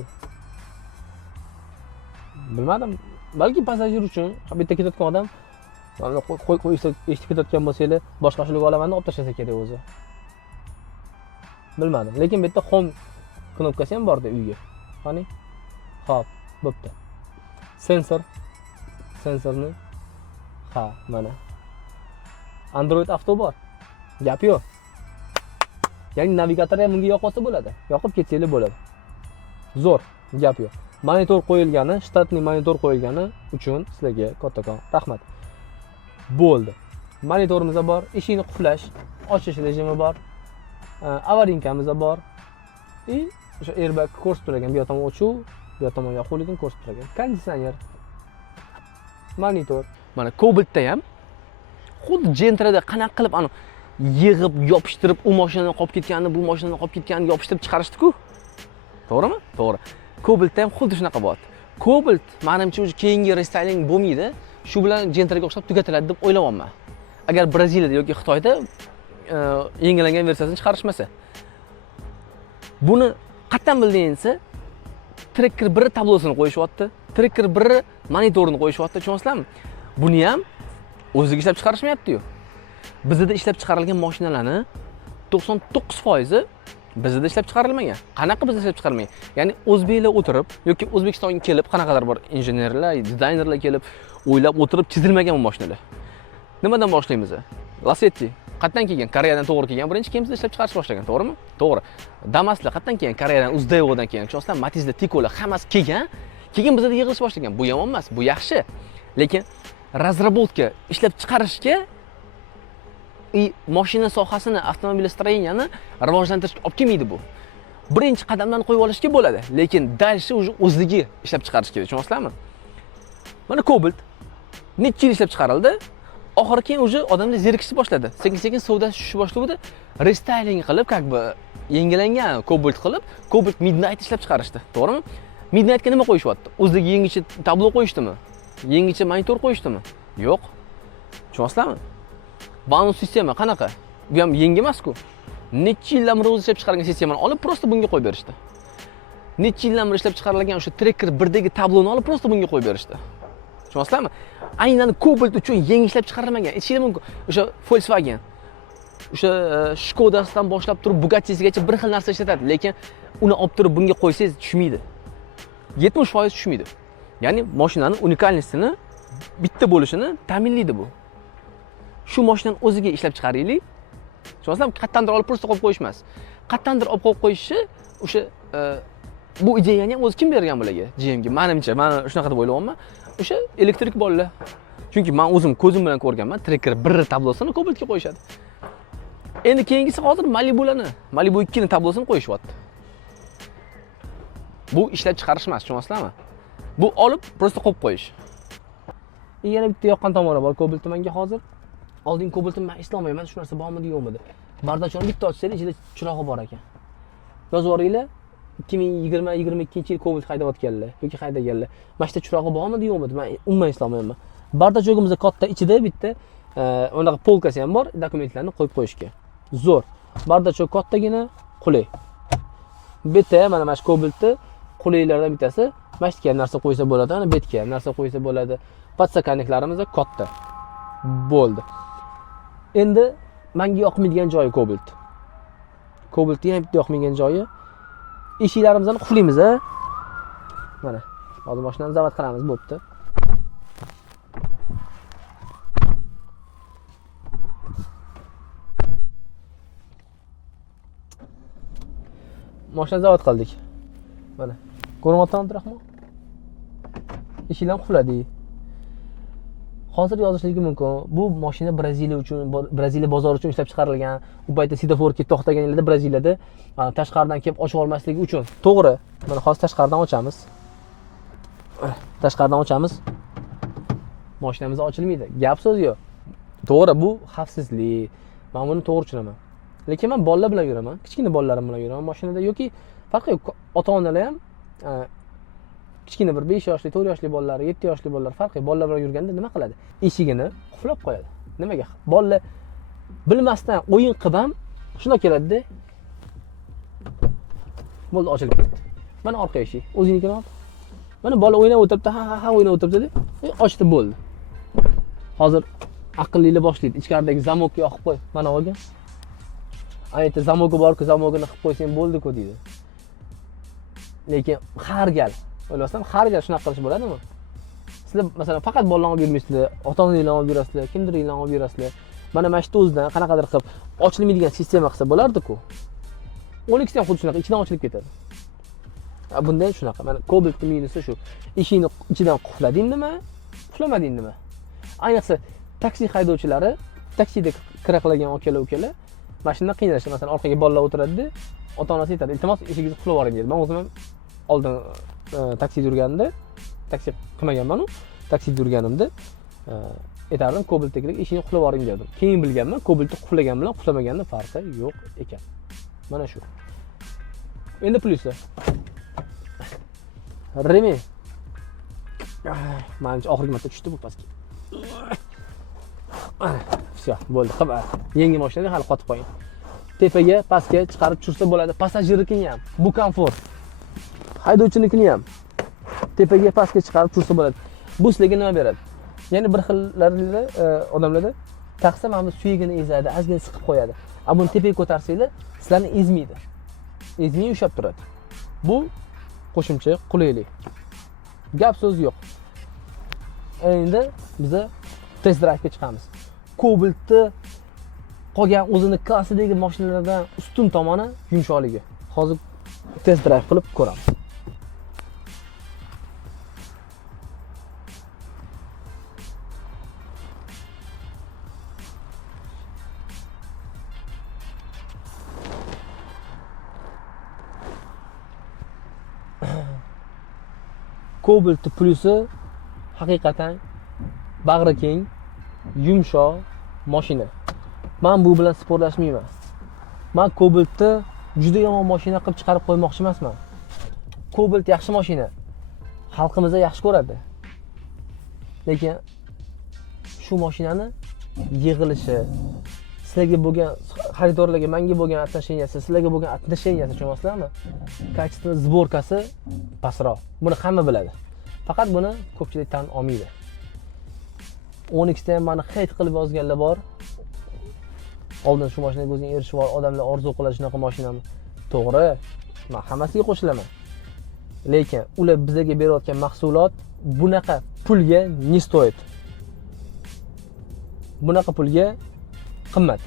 Bilmadim, balki passajir uchun bu yerda ketayotgan odam mana qo'y eshitib ketayotgan bo'lsanglar, boshqa ashulaga olaman deb olib tashlasa kerak o'zi. Bilmadim, lekin bu yerda home knopkasi ham bor-da uyga. Qani? Xo'p, bo'pti. Sensorni. Ha, mana. Android Auto bor. Gap yo'q. Ya'ni navigator ham bunga yoqsa bo'ladi. Yoqib ketsanglar bo'ladi. Zo'r, gap yo'q. Monitor qo'yilgani, shtatli monitor qo'yilgani uchun sizlarga kattakon rahmat. Bo'ldi. Monitorimiz bor, eshikni qulflash, ochish rejimi bor. Avarinkamiz bor. O'sha airbag ko'rsatib turgan, bu tomon ochuv, bu tomon yoquvligini ko'rsatib turgan. Konditsioner. Monitor. Mana Cobaltda ham xuddi Gentra'da qanaqa qilib ani yig'ib, yopishtirib, u mashinadan qolib ketganini, bu mashinadan qolib ketganini yopishtirib chiqarishdi-ku. To'g'rimi? To'g'ri. Cobaltda ham xuddi shunaqa bo'lyapti. Cobalt, menimcha o'zi keyingi restyling bo'lmaydi. Shu bilan Gentra'ga o'xshab tugatiladi deb o'ylayapman. Agar Braziliyada yoki Xitoyda yangilangan versiyasini chiqarishmasa. Buni qatdan bildingizsa, Tracker 1 tablosini qo'yishyapti. Tracker 1 monitorini qo'yishyapti, tushunasizlarmi? Buni ham o'ziga ishlab chiqarishmayapti-yu. Bizda ishlab chiqarilgan mashinalarni 99% bizda ishlab chiqarilmagan. Qanaqa bizda ishlab chiqarilmagan? Ya'ni o'zbeklar o'tirib yoki O'zbekistonga kelib, qanaqadir bor injenerlar, dizaynerlar kelib, o'ylab o'tirib chizilmagan bu mashinalar. Nimadan boshlaymiz? Lasetti qatdan kelgan? Koreyadan to'g'ri kelgan. Birinchi keyin bizda ishlab chiqarish boshlagan, to'g'rimi? To'g'ri. Damaslar qatdan kelgan? Koreyadan, Uzdevodan kelgan. Tushunasizlar, Matizda, Tikolar hammasi kelgan. Keyin bizda yig'ilish boshlagan. Bu yomon emas, bu yaxshi. Lekin razrabotka ishlab chiqarishga mashina sohasini, avtomobilstroyeniyani rivojlantirishga olib kelmaydi bu. Birinchi qadamdan qo'yib olishga bo'ladi, lekin dalshi o'zligi ishlab chiqarish kerak, tushunasizlarmi? Mana Cobalt necha yil ishlab chiqarildi, oxiri keyin o'zi odamlar zerikishni boshladi. Sekin-sekin savdosi tushishni boshladi. Restyling qilib, как бы yangilangan Cobalt qilib, Cobalt Midnight ishlab chiqarishdi, to'g'rimi? Midnightga nima qo'yishyapti? O'zligi yangicha tablo qo'yishdimi? Yangicha monitor qo'yishdimi? Yo'q. Tushunasizlarmi? Bonus sistema qanaqa? Bu ham yangi emas-ku. Necha yildan beri o'zi ishlab chiqargan sistemani olib, prosta bunga qo'yib berishdi. Necha yildan beri ishlab chiqarilgan o'sha Tracker 1dagi tabloni olib, prosta bunga qo'yib berishdi. Tushunasizlarmi? Aynan Cobalt uchun yangi ishlab chiqarilmagan. Aytishim mumkin. O'sha Volkswagen, o'sha Skodasidan boshlab turib Bugatti'sigacha bir xil narsa ishlatadi, lekin uni olib turib bunga qo'ysangiz tushmaydi. 70% tushmaydi. Ya'ni mashinaning unikalligini, bitta bo'lishini ta'minlaydi bu. Shu mashinani o'ziga ishlab chiqaraylik. Tushunasizlarmi? Qattandir olib prosta qo'yib qo'yish emas. Qattandir olib qo'yib qo'yishi o'sha bu ideyani ham o'zi kim bergan bularga? GMga. Menimcha, men shunaqa deb o'ylayapman. O'sha elektrik bolalar. Chunki men o'zim ko'zim bilan ko'rganman, Tracker 1 tablosini Cobaltga qo'yishadi. Endi keyingisi hozir Malibularni, Malibu 2 ning tablosini qo'yishyapti. Bu ishlab chiqarish emas, tushunasizlarmi? Bu olib prosta qo'yib qo'yish. Yana bitta yoqqan tomoni bor Cobalt menga hozir. Oldin Cobaltni men eslolmayman, shu narsa bormidi yo'qmidi. Bardachonni bitta ochsangiz, ichida chirog'i bor ekan. Yozib yuboringlar, 2020-22 yil Cobalt haydayotganlar yoki haydaganlar. Mana shu chirog'i bormidi yo'qmidi? Men umuman eslolmayman. Bardachogimiz katta, ichida bitta unaqa polkasi ham bor, dokumentlarni qo'yib qo'yishga. Zo'r. Bardachog kattagina, qulay. Bitta mana shu Cobaltni qulaylardan bittasi. Mana shu ham narsa qo'ysa bo'ladi, ana betga ham narsa qo'ysa bo'ladi. Podsakanniklarimiz katta. Bo'ldi. Endi menga yoqmaydigan joyi Cobalt. Cobaltning ham bitta yoqmagan joyi eshiklarimizni quflaymiz, a? Mana, hozir mashinani zavod qilamiz, bo'pti. Mashina zavod qildik. Mana, ko'ryapsanmi, Abdurahmon? Eshiklarni qufladik. Hozir yozishligi mumkin. Bu mashina Braziliya uchun, Braziliya bozori uchun ishlab chiqarilgan. U paytda semaforga to'xtaganlarda Braziliyada tashqaridan kelib ochib olmasligi uchun. To'g'ri. Mana hozir tashqaridan ochamiz. Tashqaridan ochamiz. Mashinamiz ochilmaydi. Gap so'z yo'q. To'g'ri, bu xavfsizlik. Men buni to'g'ri tushunaman. Lekin men bolalar bilan yuraman. Kichkina bolalarim bilan yuraman mashinada yoki farqi yo'q. Ota-onalar ham kichkina bir 5 yoshli, 4 yoshli bolalar, 7 yoshli bolalar farqi. Bolalar bilan yurganda nima qiladi? Eshigini qulflab qo'yadi. Nimaga? Bolalar bilmasdan o'yin qilib ham shuna keladi-da. Bo'ldi, ochilib ketdi. Mana orqa eshik, o'zingnikini ol. Mana bola o'ynab o'tiribdi, ha o'ynab o'tiribdi-da. Ochdi bo'ldi. Hozir aqllilar boshlaydi. Ichkaridagi zamokni yoqib qo'y. Mana olgan. Aytdi, zamogi bor-ku, zamogini qilib qo'ysang bo'ldi-ku deydi. Lekin har gal, o'ylasam, har gal shunaqa qilish bo'ladimi? Sizlar masalan faqat bolalarni olib yurmaysizlar, ota-onalarni olib yurasizlar, kimdirlarni olib yurasizlar. Mana shu o'zidan qanaqadir qilib ochilmaydigan sistema qilsa bo'lardi-ku. 12 ham xuddi shunaqa ichidan ochilib ketadi. Bundan shunaqa. Mana Cobalt'ning minusi shu. Eshikni ichidan qulflading nima? Qulflamading nima? Ayniqsa taksi haydovchilari, taksida kira qilgan aka-ukalar mashinada qiynalishadi. Masalan, orqaga bolalar o'tiradi-da, ota-onasi aytadi, "Iltimos, eshigingizni qulflab yuboring" deydi. Men o'zim ham oldin taksida yurganimda, taksi qilmaganman-ku, taksida yurganimda aytardim, Cobalt'dagilar eshikni qulflab yuboring derdim. Keyin bilganman, Cobalt'ni qulflagan bilan qulflamaganning farqi yo'q ekan. Mana shu. Endi plyusi. Remi. Menimcha oxirgi marta tushdi bu pastga. Все, bo'ldi. Qaba. Yangi mashinada hali qotib qo'ying. Tepaga, pastga chiqarib tushirsa bo'ladi. Passajirnikini ham, bu komfort. Haydovchinikini ham tepaga, pastga chiqarib tushirsa bo'ladi. Bu sizlarga nima beradi? Ya'ni bir xillarida odamlarda taqsa mana bu suyagini ezadi, ozgina siqib qo'yadi. Ammo buni tepaga ko'tarsanglar, sizlarni ezmaydi. Ezmay ushlab turadi. Bu qo'shimcha qulaylik. Gap so'z yo'q. Endi biz test drive'ga chiqamiz. Cobalt'ni qolgan o'zini klassidagi mashinalardan ustun tomoni yumshoqligi. Hozir test drive qilib ko'ramiz. Cobalt Plus'i haqiqatan bag'ri keng, yumshoq mashina. Men bu bilan sportlashmayman. Men Cobalt'ni juda yomon mashina qilib chiqarib qo'ymoqchi emasman. Cobalt yaxshi mashina. Xalqimiz yaxshi ko'radi. Lekin shu mashinani yig'ilishi, sizlarga bo'lgan xaridorlarga, menga bo'lgan отношенияsi, sizlarga bo'lgan отношенияsi tushunasizlarmi? Качество сборкасы pastroq. Buni hamma biladi. Faqat buni ko'pchilik tan olmaydi. 10xda ham meni hate qilib yozganlar bor. Oldin shu mashinaga o'zing erishib ol, odamlar orzu qiladi shunaqa mashinani. To'g'ri, men hammasiga qo'shilaman. Lekin ular bizga berayotgan mahsulot bunaqa pulga не стоит. Bunaqa pulga qimmat.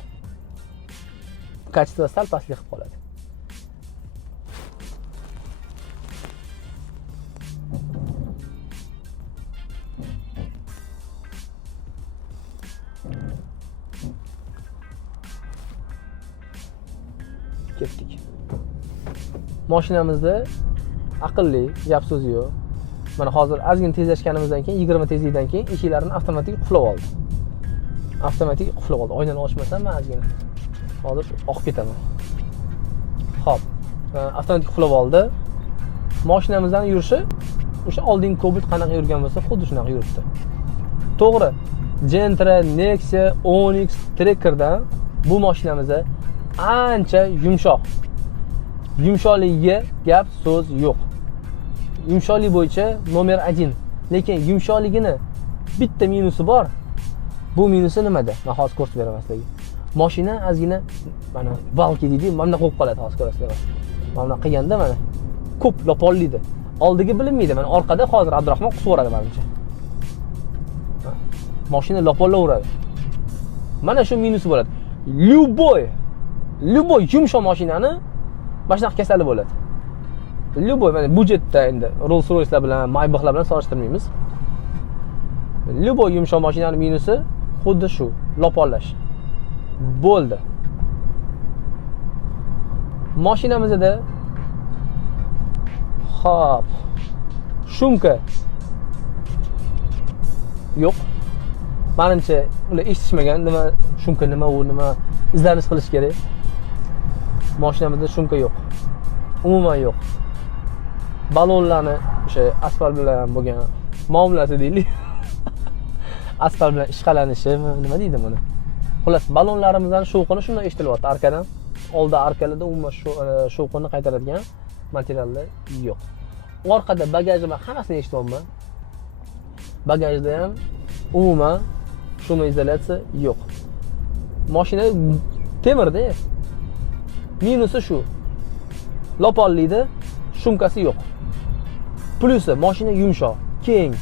Качество sal pastlik qilib qoladi. Ketdik. Mashinamizda aqlli, gap so'zi yo'q. Mana hozir ozgina tezlashganimizdan keyin 20 tezlikdan keyin eshiklarini avtomatik qulflab oldi. Avtomatik qulflab oldi. Oynani ochmasam men ozgina hozir oqib ketaman. Xo'p, avtomatik qulflab oldi. Mashinamizdan yurishi o'sha oldingi Cobalt qanaqa yurgan bo'lsa, xuddi shunaqa yuribdi. To'g'ri, Gentra, Nexia, Onyx, Trekkerdan bu mashinamizda ancha yumshoq. Yumshoqligiga gap so'z yo'q. Yumshoqlik bo'yicha nomer 1. Lekin yumshoqligini bitta minusi bor. Bu minusi nimada? Men hozir ko'rsatib beraman sizlarga. Mashina ozgina mana balki deydi, mana qo'yib qoladi hozir ko'rasizlar. Mana qilganda mana ko'p lopollaydi. Oldiga bilinmaydi. Mana orqada hozir Abdurahmon qusib o'radi menimcha. Mashina lopollaveradi. Mana shu minusi bo'ladi. Любой yumshoq mashinani mana shunaqa kasali bo'ladi. Любой, mana budjetda endi Rolls-Royce'lar bilan, Maybach'lar bilan solishtirmaymiz. Любой yumshoq mashinaning minusi xuddi shu, lopollash. Bo'ldi. Mashinamizda hop shumka yo'q. Menimcha ular eshitishmagan, nima shumka, nima u, nima izlanish qilish kerak. Mashinamizda shumka yo'q. Umuman yo'q. Balonlarni o'sha asfalt bilan bo'lgan muomalasi deylik. Asfalt bilan ishqalanishi, nima deydi buni? Xullas, balonlarimizdan shovqini shunday eshitilyapti arkadan. Oldi arkalarda umuman shovqinni qaytaradigan materiallar yo'q. Orqada bagajni man hammasini eshityapman. Bagajda ham umuman shumoizolyatsiya yo'q. Mashina temirda. Minusi shu. Lopollikda shumkasi yo'q. Plusi mashina yumshoq, keng,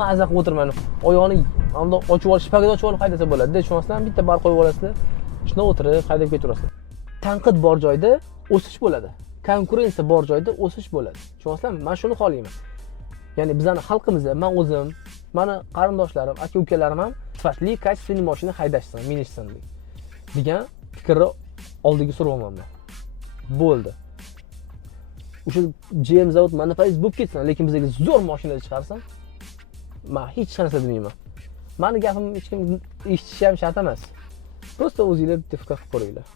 mazza qilib o'tirmani. Oyoqni hamda ochib olish, shpagat ochib olib haydasa bo'ladi. Tushunasizlar, bitta bar qo'yib olasizlar. Shunda o'tirib haydab ketaverasizlar. Tanqid bor joyda o'sish bo'ladi. Konkurensiya bor joyda o'sish bo'ladi. Tushunasizlarmi? Men shuni xohlayman. Ya'ni bizning xalqimizda, men o'zim, meni qarindoshlarim, aka-ukalarim ham sifatli, kачественный mashina haydashsin, minishsin degan fikrni oldiga surayapman men. Bo'ldi. O'sha GM zavod monopolist bo'lib ketsin, lekin bizga zo'r mashinalar chiqarsin. Men hech narsa demayman. Meni gapimni hech kim eshitishi ham shart emas. Просто o'zingizlar bitta fikr qilib ko'ringlar.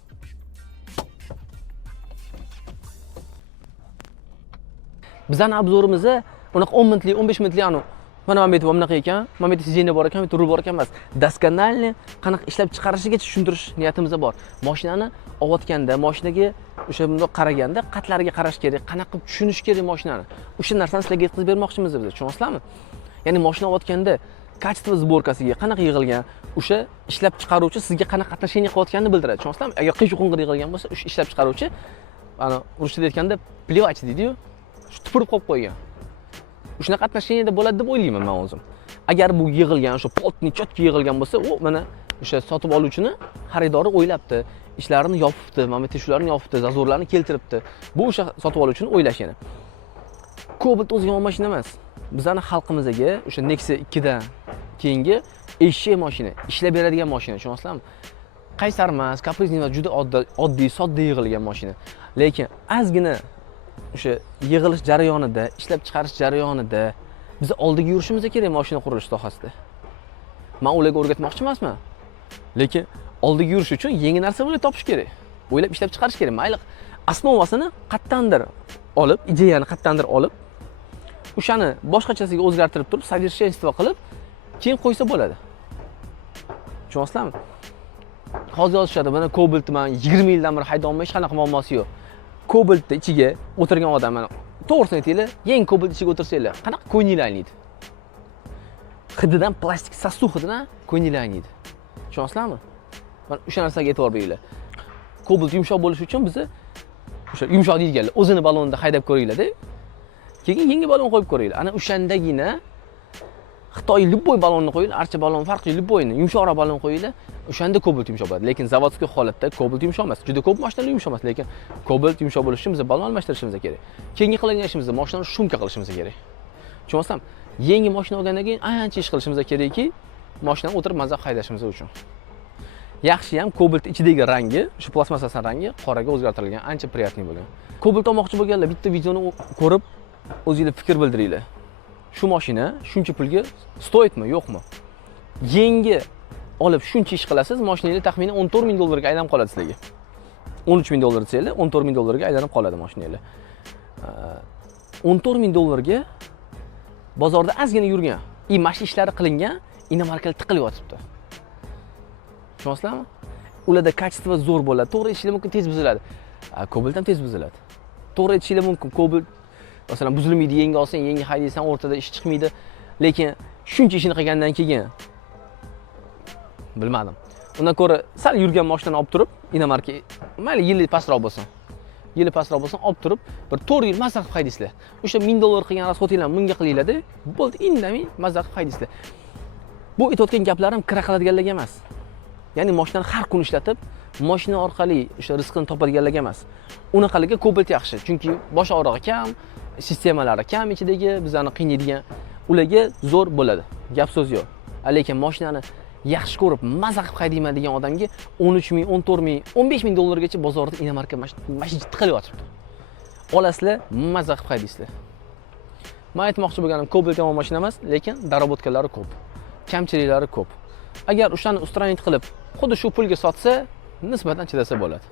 Bizning obzorimizda unaqa 10 minutlik, 15 minutlik mana men aytib bunaqa ekan, men aytib sijeniya bor ekan, rul bor ekan emas. Doskональный qanaqa ishlab chiqarishigacha tushuntirish niyatimizda bor. Mashinani olotganda, mashinaga o'sha bunday qaraganda qatlariga qarash kerak, qanaqa tushunish kerak mashinani. O'sha narsani sizlarga yetkazib bermoqchimiz biz, tushunasizlarmi? Ya'ni mashina olotganda качество сборкasiga qanaqa yig'ilgan, o'sha ishlab chiqaruvchi sizga qanaqa отношение qilayotganini bildiradi, tushunasizlarmi? Agar qiy-chuqung'ir yig'ilgan bo'lsa, o'sha ishlab chiqaruvchi ana ruschada aytganda plevать deydi-yu, tupurib qo'yib qo'ygan. Shunaqa отношениеda bo'ladi deb o'ylayman men o'zim. Agar bu yig'ilgan, o'sha plotniy chotki yig'ilgan bo'lsa, u mana o'sha sotib oluvchini xaridori o'ylabdi, ishlarini yopibdi, mana bu shularni yopibdi, zazorlarni keltiribdi. Bu o'sha sotib oluvchini o'ylash yana. Cobalt o'zi yomon mashina emas. Bizning xalqimizga o'sha Nexia 2 dan keyingi eshak mashina, ishlab beradigan mashina, tushunasizlarmi? Qaysar emas, kaprizniy va juda oddiy, sodda yig'ilgan mashina. Lekin ozgina o'sha yig'ilish jarayonida, ishlab chiqarish jarayonida biz oldiga yurishimiz kerak mashina qurilish sohasida. Men ularga o'rgatmoqchi emasman. Lekin oldiga yurish uchun yangi narsa bo'lib topish kerak. O'ylab ishlab chiqarish kerak. Mayli, osnovasini qayerdandir olib, ideyani qayerdandir olib, o'shani boshqachasiga o'zgartirib turib, совершенство qilib, keyin qo'ysa bo'ladi. Tushunasizlarmi? Hozir yozishadi, mana Cobalt men 20 yildan beri haydolmay hech qanaqa muammosi yo'q. Cobaltni ichiga o'tirgan odam mana to'g'risini aytinglar, yangi Cobalt ichiga o'tirsanglar, qanaqa ko'ngillanadi? Hididan, plastik sastuv hididan ko'ngillanadi. Tushunasizlarmi? Mana o'sha narsaga e'tibor beringlar. Cobalt yumshoq bo'lishi uchun biz o'sha yumshoq deydiganlar, o'zini balonida haydab ko'ringlar-da. Keyin yangi balon qo'yib ko'ringlar. Ana o'shandagina Xitoy любой balonni qo'ying, archa balon farqli любойni, yumshoqroq balon qo'yinglar, o'shanda Cobalt yumshoq bo'ladi. Lekin zavodskiy holatda Cobalt yumshoq emas. Juda ko'p mashinalar yumshoq emas, lekin Cobalt yumshoq bo'lishi uchun biz balon almashtirishimiz kerak. Keyingi qiladigan ishimiz mashinani shumka qilishimiz kerak. Tushunasizmi? Yangi mashina olgandan keyin ancha ish qilishimiz kerakki, mashinani o'tirib mazza haydashimiz uchun. Yaxshi ham Cobalt ichidagi rangi, shu plastmassasi rangi qoraga o'zgartirilgan, ancha приятный bo'lgan. Cobalt olmoqchi bo'lganlar bitta videoni ko'rib o'zingizlar fikr bildiringlar. Shu mashina shuncha pulga stoyitmi, yo'qmi? Yangi olib shuncha ish qilasiz, mashinangiz taxminan 14 ming dollarga aylanib qoladi sizlarga. 13 ming dollar desanglar, 14 ming dollarga aylanib qoladi mashinangiz. 14 ming dollarga bozorda ozgina yurgan, mashina ishlari qilingan, inomarkalar tiqilib yotibdi. Tushunasizlarmi? Ularda качество zo'r bo'ladi. To'g'ri ishlar mumkin, tez buziladi. Cobalt ham tez buziladi. To'g'ri ishlar mumkin, Cobalt masalan buzilmaydi, yangi olsang, yangi haydaysan, o'rtada ish chiqmaydi. Lekin shuncha ishini qilgandan keyin bilmadim. Undan ko'ra sal yurgan mashinani olib turib, inomarka, mayli yili pastroq bo'lsin. Yili pastroq bo'lsin, olib turib, bir 4 yil mazza qilib haydaysizlar. O'sha 1000 dollar qilgan rasxodinglarni bunga qilinglar-da, bo'ldi, indamay mazza qilib haydaysizlar. Bu aytayotgan gaplarim kira qiladiganlarga emas. Ya'ni mashinani har kun ishlatib, mashina orqali o'sha rizqini topadiganlarga emas. Unaqalarga Cobalt yaxshi, chunki bosh og'rig'i kam, sistemalari kam ichidagi, bizlarni qiynaydigan, ularga zo'r bo'ladi. Gap so'z yo'q. Lekin mashinani yaxshi ko'rib, mazza qilib haydayman degan odamga 13 ming, 14 ming, 15 ming dollargacha bozorda inomarka mashina tiqilib yotibdi. Olasizlar, mazza qilib haydaysizlar. Men aytmoqchi bo'lganim, Cobalt yomon mashina emas, lekin darobotkalari ko'p. Kamchiliklari ko'p. Agar o'shani ustranit qilib, xuddi shu pulga sotsa, nisbatan chidasa bo'ladi.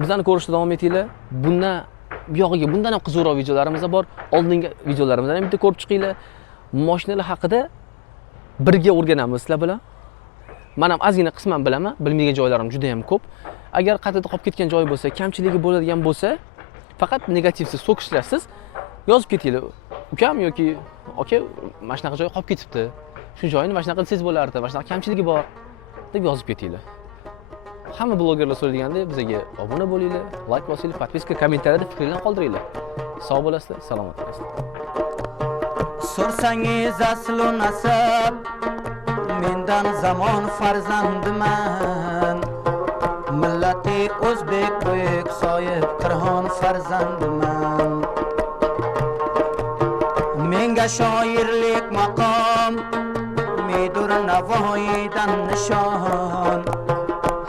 Bizlarni ko'rishda davom etinglar. Bundan bu yog'iga bundan ham qiziqroq videolarimiz bor. Oldingi videolarimizdan ham bitta ko'rib chiqinglar. Mashinalar haqida birga o'rganamiz sizlar bilan. Men ham ozgina qisman bilaman, bilmagan joylarim juda ham ko'p. Agar qayerda qolib ketgan joy bo'lsa, kamchiligi bo'ladigan bo'lsa, faqat negativsiz, so'kishlarsiz yozib ketinglar. Ukam yoki aka, mana shunaqa joy qolib ketibdi. Shu joyni mana shunaqa desangiz bo'lardi, mana shunaqa kamchiligi bor deb yozib ketinglar. Hamma blogerlar so'radigandek bizga obuna bo'linglar, like bosinglar, podpiska, kommentariyada fikringizni qoldiringlar. Sog' bo'lasizlar, salomat bo'lasizlar. So'rsangiz aslu nasab mendan zamon farzandiman. Millati o'zbek buyuk soyib qirg'on farzandiman. Menga shoirlik maqom, medur Navoiydan nishon.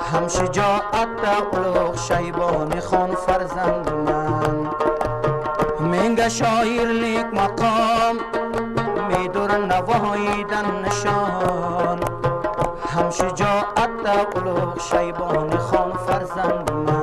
Ham shijoatda ulug' Shayboni xon farzandiman. Menga shoirlik maqom, medur Navoiydan nishon. Ham shijoatda ulug' Shayboni xon farzandiman.